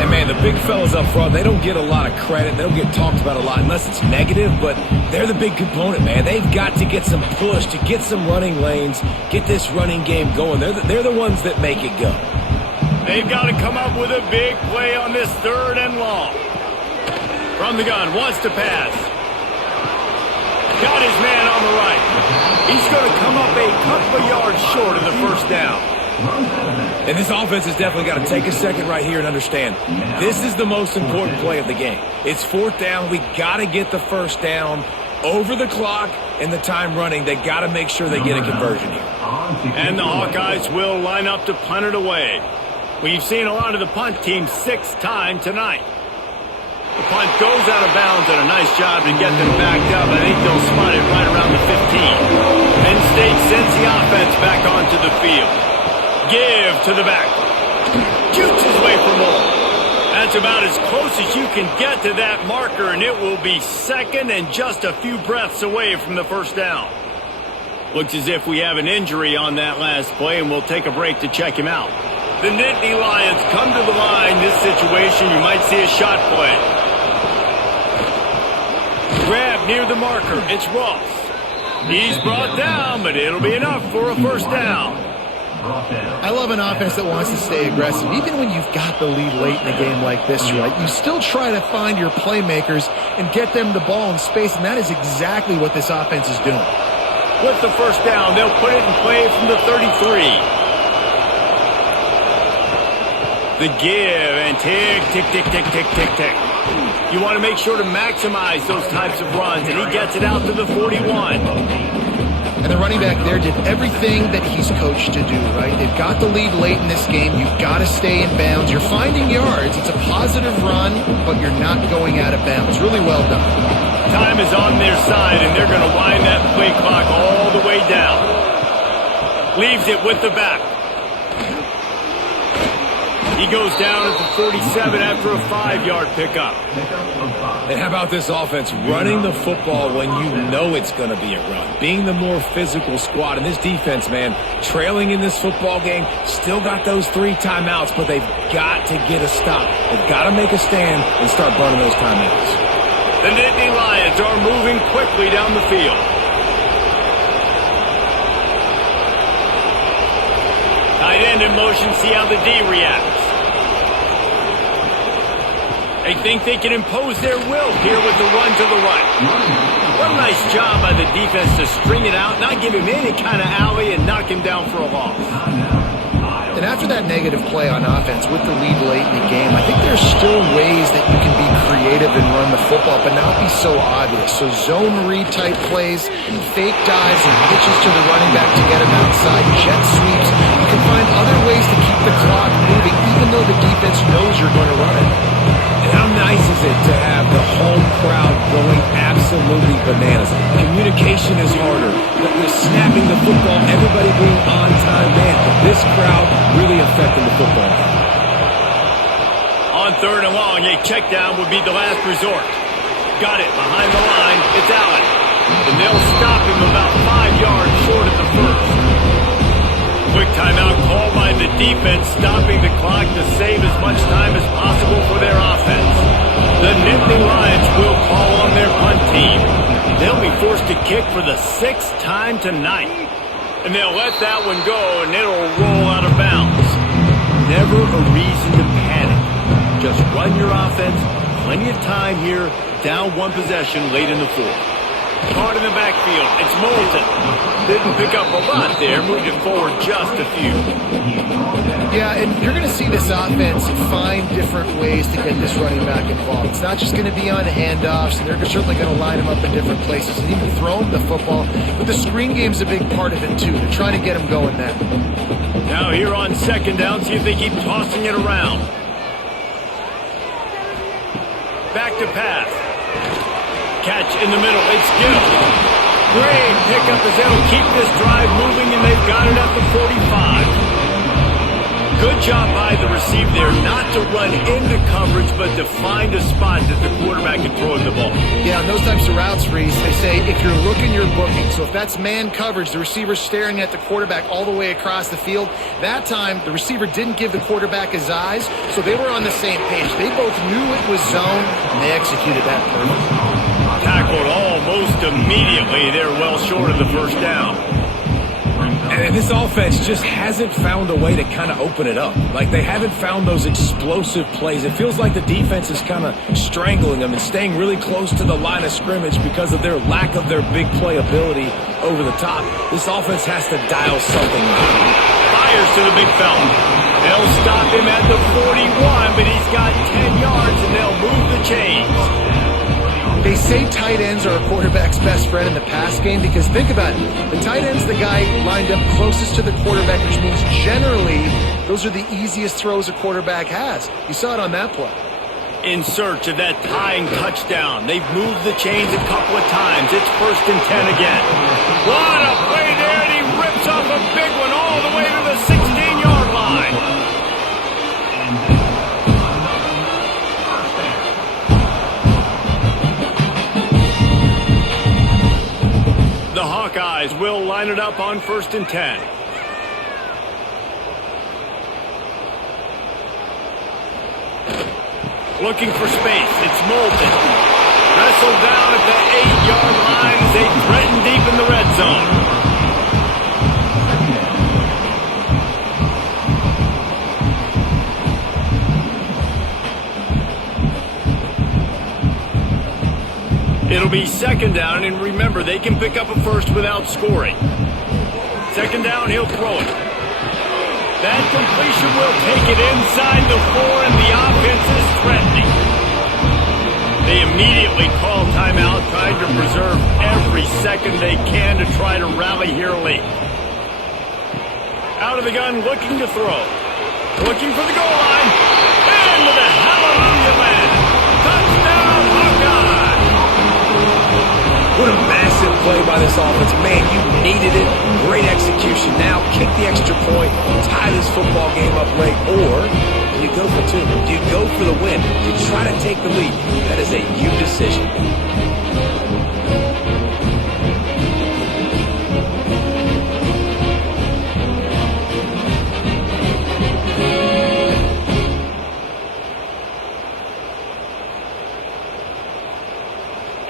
And, man, the big fellas up front, they don't get a lot of credit. They don't get talked about a lot unless it's negative, but they're the big component, man. They've got to get some push, to get some running lanes, get this running game going. They're the ones that make it go. They've got to come up with a big play on this 3rd and long. From the gun, wants to pass. Got his man on the right. He's going to come up a couple of yards short of the first down. And this offense has definitely got to take a second right here and understand this is the most important play of the game. It's 4th down. We got to get the first down over the clock and the time running. They got to make sure they get a conversion here. And the Hawkeyes will line up to punt it away. We've seen a lot of the punt team 6th time tonight. The punt goes out of bounds, and a nice job to get them backed up. I think they'll spot it right around the 15. Penn State sends the offense back onto the field. Give to the back. Shoots his way for more. That's about as close as you can get to that marker, and it will be 2nd and just a few breaths away from the first down. Looks as if we have an injury on that last play, and we'll take a break to check him out. The Nittany Lions come to the line. This situation, you might see a shot play. Grab near the marker. It's Ross. He's brought down, but it'll be enough for a first down. I love an offense that wants to stay aggressive. Even when you've got the lead late in a game like this, right, you still try to find your playmakers and get them the ball in space, and that is exactly what this offense is doing. With the first down, they'll put it in play from the 33. The give, and tick, tick, tick, tick, tick, tick, tick. You want to make sure to maximize those types of runs, and he gets it out to the 41. And the running back there did everything that he's coached to do, right? They've got the lead late in this game. You've got to stay in bounds. You're finding yards. It's a positive run, but you're not going out of bounds. Really well done. Time is on their side, and they're going to wind that play clock all the way down. Leaves it with the back. He goes down at the 47 after a 5-yard pickup. And how about this offense running the football when you know it's going to be a run? Being the more physical squad. And this defense, man, trailing in this football game, still got those 3 timeouts, but they've got to get a stop. They've got to make a stand and start burning those timeouts. The Nittany Lions are moving quickly down the field. Tight end in motion, see how the D reacts. They think they can impose their will here with the run to the right. What a nice job by the defense to string it out, not give him any kind of alley, and knock him down for a loss. And after that negative play on offense with the lead late in the game, I think there's still ways that you can be creative and run the football, but not be so obvious. So zone read type plays, fake dives and pitches to the running back to get him outside, jet sweeps. You can find other ways to keep the clock moving, even though the defense knows you're going to run it. And how nice is it to have the home crowd going absolutely bananas? Communication is harder. They're snapping the football, everybody being on time. Man, this crowd really affecting the football. On 3rd and long, a check down would be the last resort. Got it behind the line. It's Allen. And they'll stop him about 5 yards short of the first. Quick timeout called by the defense, stopping the clock to save as much time as possible for their offense. The Nittany Lions will call on their punt team. They'll be forced to kick for the 6th time tonight. And they'll let that one go, and it'll roll out of bounds. Never a reason to panic. Just run your offense. Plenty of time here. Down 1 possession late in the 4th. Caught in the backfield. It's Moulton. Didn't pick up a lot there. Moved it forward just a few. Yeah, and you're going to see this offense find different ways to get this running back involved. It's not just going to be on handoffs, and they're certainly going to line him up in different places and even throw him the football. But the screen game's a big part of it, too. They're trying to get him going there. Now here on 2nd down, see if they keep tossing it around. Back to pass. Catch in the middle. It's Gill. Great pickup as they'll keep this drive moving, and they've got it at the 45. Good job by the receiver there not to run into coverage, but to find a spot that the quarterback can throw in the ball. Yeah, on those types of routes, Reese, they say if you're looking, you're booking. So if that's man coverage, the receiver's staring at the quarterback all the way across the field. That time, the receiver didn't give the quarterback his eyes, so they were on the same page. They both knew it was zone, and they executed that perfectly. Tackled almost immediately. They're well short of the 1st down. And this offense just hasn't found a way to kind of open it up. Like, they haven't found those explosive plays. It feels like the defense is kind of strangling them and staying really close to the line of scrimmage because of their lack of their big play ability over the top. This offense has to dial something out. Fires to the big fella. They'll stop him at the 41, but he's got 10 yards, and they'll move the chains. They say tight ends are a quarterback's best friend in the pass game because think about it. The tight end's the guy lined up closest to the quarterback, which means generally those are the easiest throws a quarterback has. You saw it on that play. In search of that tying touchdown. They've moved the chains a couple of times. It's 1st and 10 again. What a play there, and he rips off a big one all the way to the 16-yard line. The Hawkeyes will line it up on 1st and 10. Looking for space. It's Moulton. Wrestled down at the 8-yard line as they threaten deep in the red zone. It'll be 2nd down, and remember, they can pick up a first without scoring. 2nd down, he'll throw it. That completion will take it inside the 4, and the offense is threatening. They immediately call timeout, trying to preserve every second they can to try to rally here late. Out of the gun, looking to throw. Looking for the goal line. Into the hallelujah land. Touchdown, Hawkeyes! What a massive play by this offense. Man, you needed it. Great execution. Now kick the extra point, tie this football game up late, or Do you go for two? Do you go for the win? Do you try to take the lead? That is a you decision.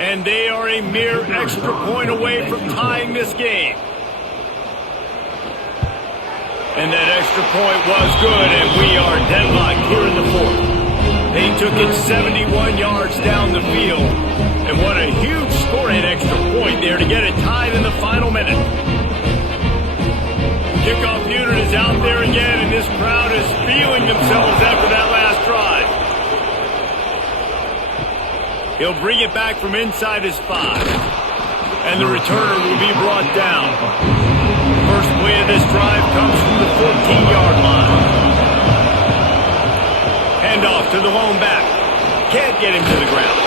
And they are a mere extra point away from tying this game. And that extra point was good, and we are deadlocked here in the fourth. They took it 71 yards down the field. And what a huge scoring extra point there to get it tied in the final minute. Kickoff unit is out there again, and this crowd is feeling themselves after that last drive. He'll bring it back from inside his 5. And the returner will be brought down. First play of this drive comes from the 14-yard line. Handoff to the lone back. Can't get him to the ground.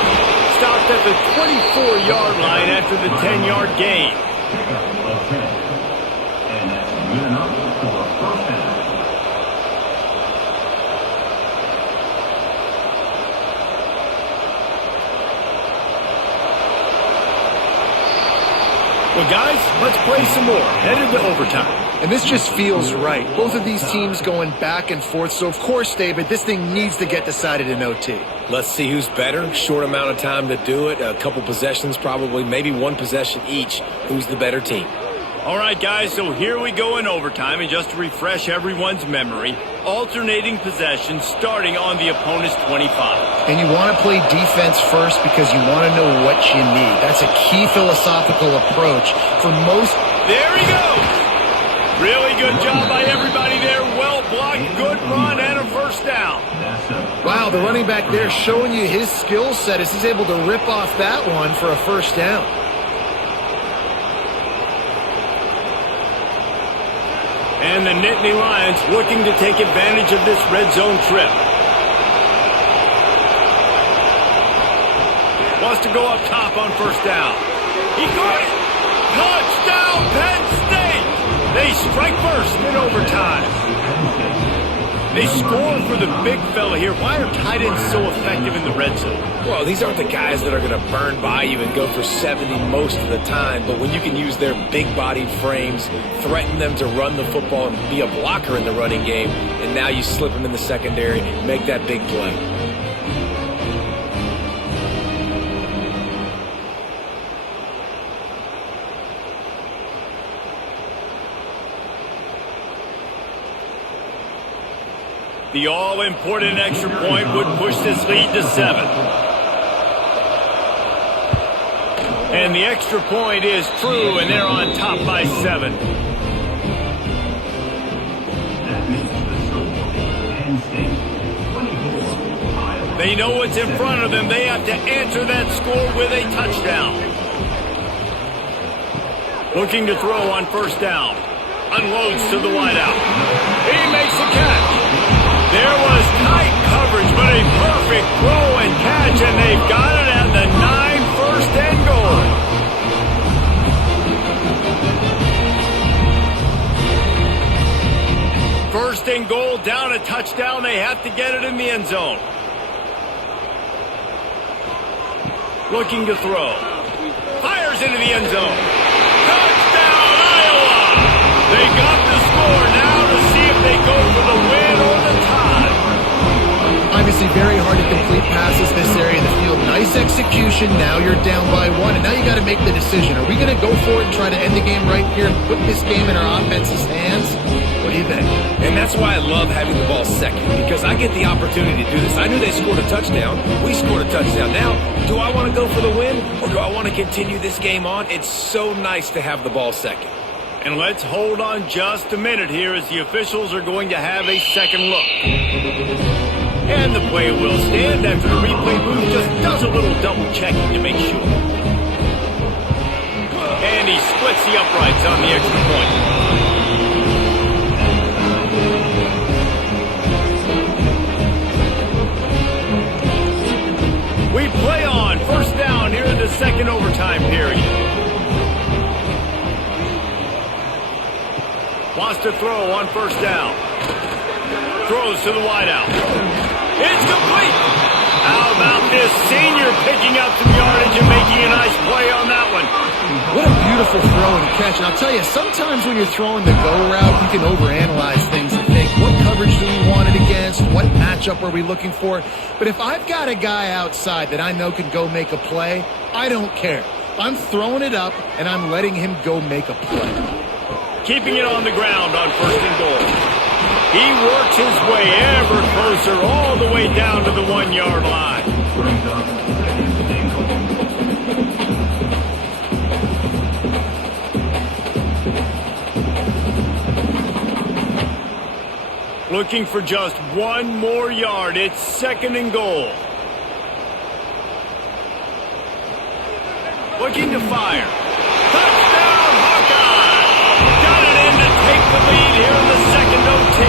Stopped at the 24-yard line after the 10-yard gain. And that's good enough for a first down. Well, guys, let's play some more. Headed to overtime. And this just feels right. Both of these teams going back and forth. So, of course, David, this thing needs to get decided in OT. Let's see who's better. Short amount of time to do it. A couple possessions probably. Maybe one possession each. Who's the better team? All right, guys, so here we go in overtime. And just to refresh everyone's memory, alternating possessions starting on the opponent's 25. And you want to play defense first because you want to know what you need. That's a key philosophical approach for most. There he goes. Really good job by everybody there. Well blocked, good run, and a first down. Wow, the running back there showing you his skill set as he's able to rip off that one for a first down. And the Nittany Lions looking to take advantage of this red zone trip. Wants to go up top on first down. He got it! Touchdown, Penn State! They strike first in overtime. They score for the big fella here. Why are tight ends so effective in the red zone? Well, these aren't the guys that are going to burn by you and go for 70 most of the time, but when you can use their big-bodied frames, threaten them to run the football and be a blocker in the running game, and now you slip them in the secondary, make that big play. The all-important extra point would push this lead to 7. And the extra point is true, and they're on top by 7. They know what's in front of them. They have to answer that score with a touchdown. Looking to throw on first down. Unloads to the wideout. He makes the catch. There was tight coverage, but a perfect throw and catch, and they've got it at the 9, first and goal. First and goal, down a touchdown. They have to get it in the end zone. Looking to throw. Fires into the end zone. Touchdown, Iowa! They got the score now to see if they go for the win or the tie. Obviously very hard to complete passes this area of the field. Nice execution. Now you're down by 1, and now you got to make the decision. Are we going to go for it and try to end the game right here and put this game in our offense's hands? What do you think? And that's why I love having the ball second, because I get the opportunity to do this. I knew they scored a touchdown. We scored a touchdown. Now, do I want to go for the win, or do I want to continue this game on? It's so nice to have the ball second. And let's hold on just a minute here as the officials are going to have a second look. And the play will stand after the replay booth just does a little double checking to make sure. And he splits the uprights on the extra point. We play on first down here in the second overtime period. Wants to throw on first down. Throws to the wideout. It's complete. How about this senior picking up some yardage and making a nice play on that one? What a beautiful throw and catch. And I'll tell you, sometimes when you're throwing the go route, you can overanalyze things and think, what coverage do we want it against? What matchup are we looking for? But if I've got a guy outside that I know can go make a play, I don't care. I'm throwing it up, and I'm letting him go make a play. Keeping it on the ground on 1st and goal. He works his way ever closer all the way down to the 1-yard line. Brings up second and goal. Looking for just one more yard. It's 2nd and goal. Looking to fire. Touchdown, Hawkeyes! Got it in to take the lead here in the 2nd OT.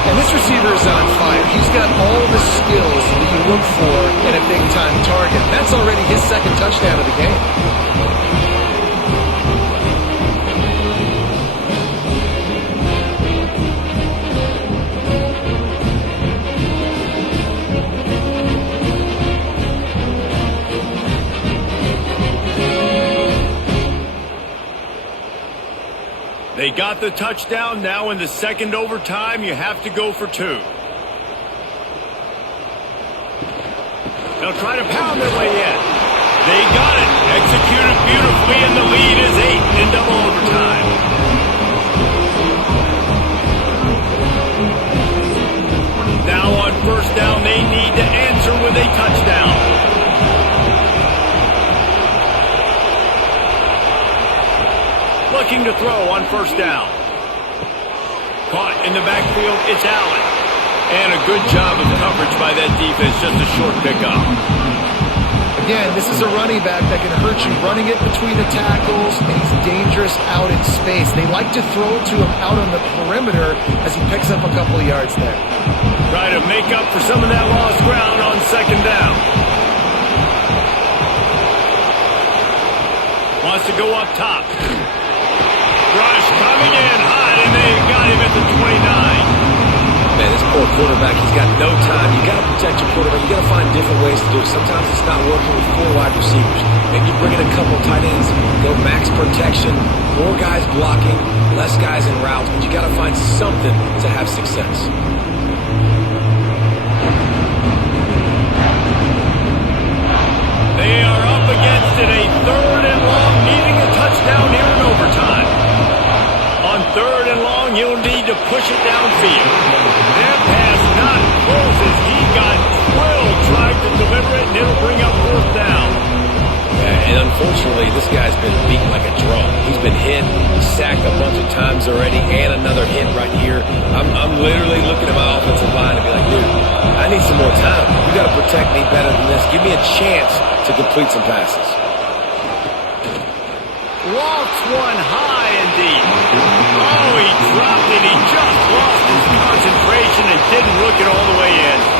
And this receiver is on fire. He's got all the skills that you look for in a big-time target. That's already his 2nd touchdown of the game. They got the touchdown. Now in the 2nd overtime, you have to go for 2. They'll try to pound their way in. They got it. Executed beautifully, and the lead is 8 in double overtime. Now on 1st down, they need to answer with a touchdown. Looking to throw on 1st down. Caught in the backfield, it's Allen. And a good job of coverage by that defense, just a short pickup. Again, this is a running back that can hurt you, running it between the tackles, and he's dangerous out in space. They like to throw it to him out on the perimeter as he picks up a couple of yards there. Try to make up for some of that lost ground on 2nd down. Wants to go up top. Rush coming in hot, and they got him at the 29. Man, this poor quarterback, he's got no time. You got to protect your quarterback. You got to find different ways to do it. Sometimes it's not working with 4 wide receivers. Maybe you bring in a couple tight ends, go max protection, more guys blocking, less guys in routes, but you got to find something to have success. They are up against it, a 3rd and long, needing a touchdown here in overtime. On 3rd and long, he'll need to push it downfield. That pass not close as he got drilled trying to deliver it, and it'll bring up 4th down. Yeah, and unfortunately, this guy's been beaten like a drum. He's been hit, sacked a bunch of times already, and another hit right here. I'm literally looking at my offensive line and be like, dude, I need some more time. You got to protect me better than this. Give me a chance to complete some passes. Lofts one high and deep. Oh, he dropped it. He just lost his concentration and didn't look it all the way in.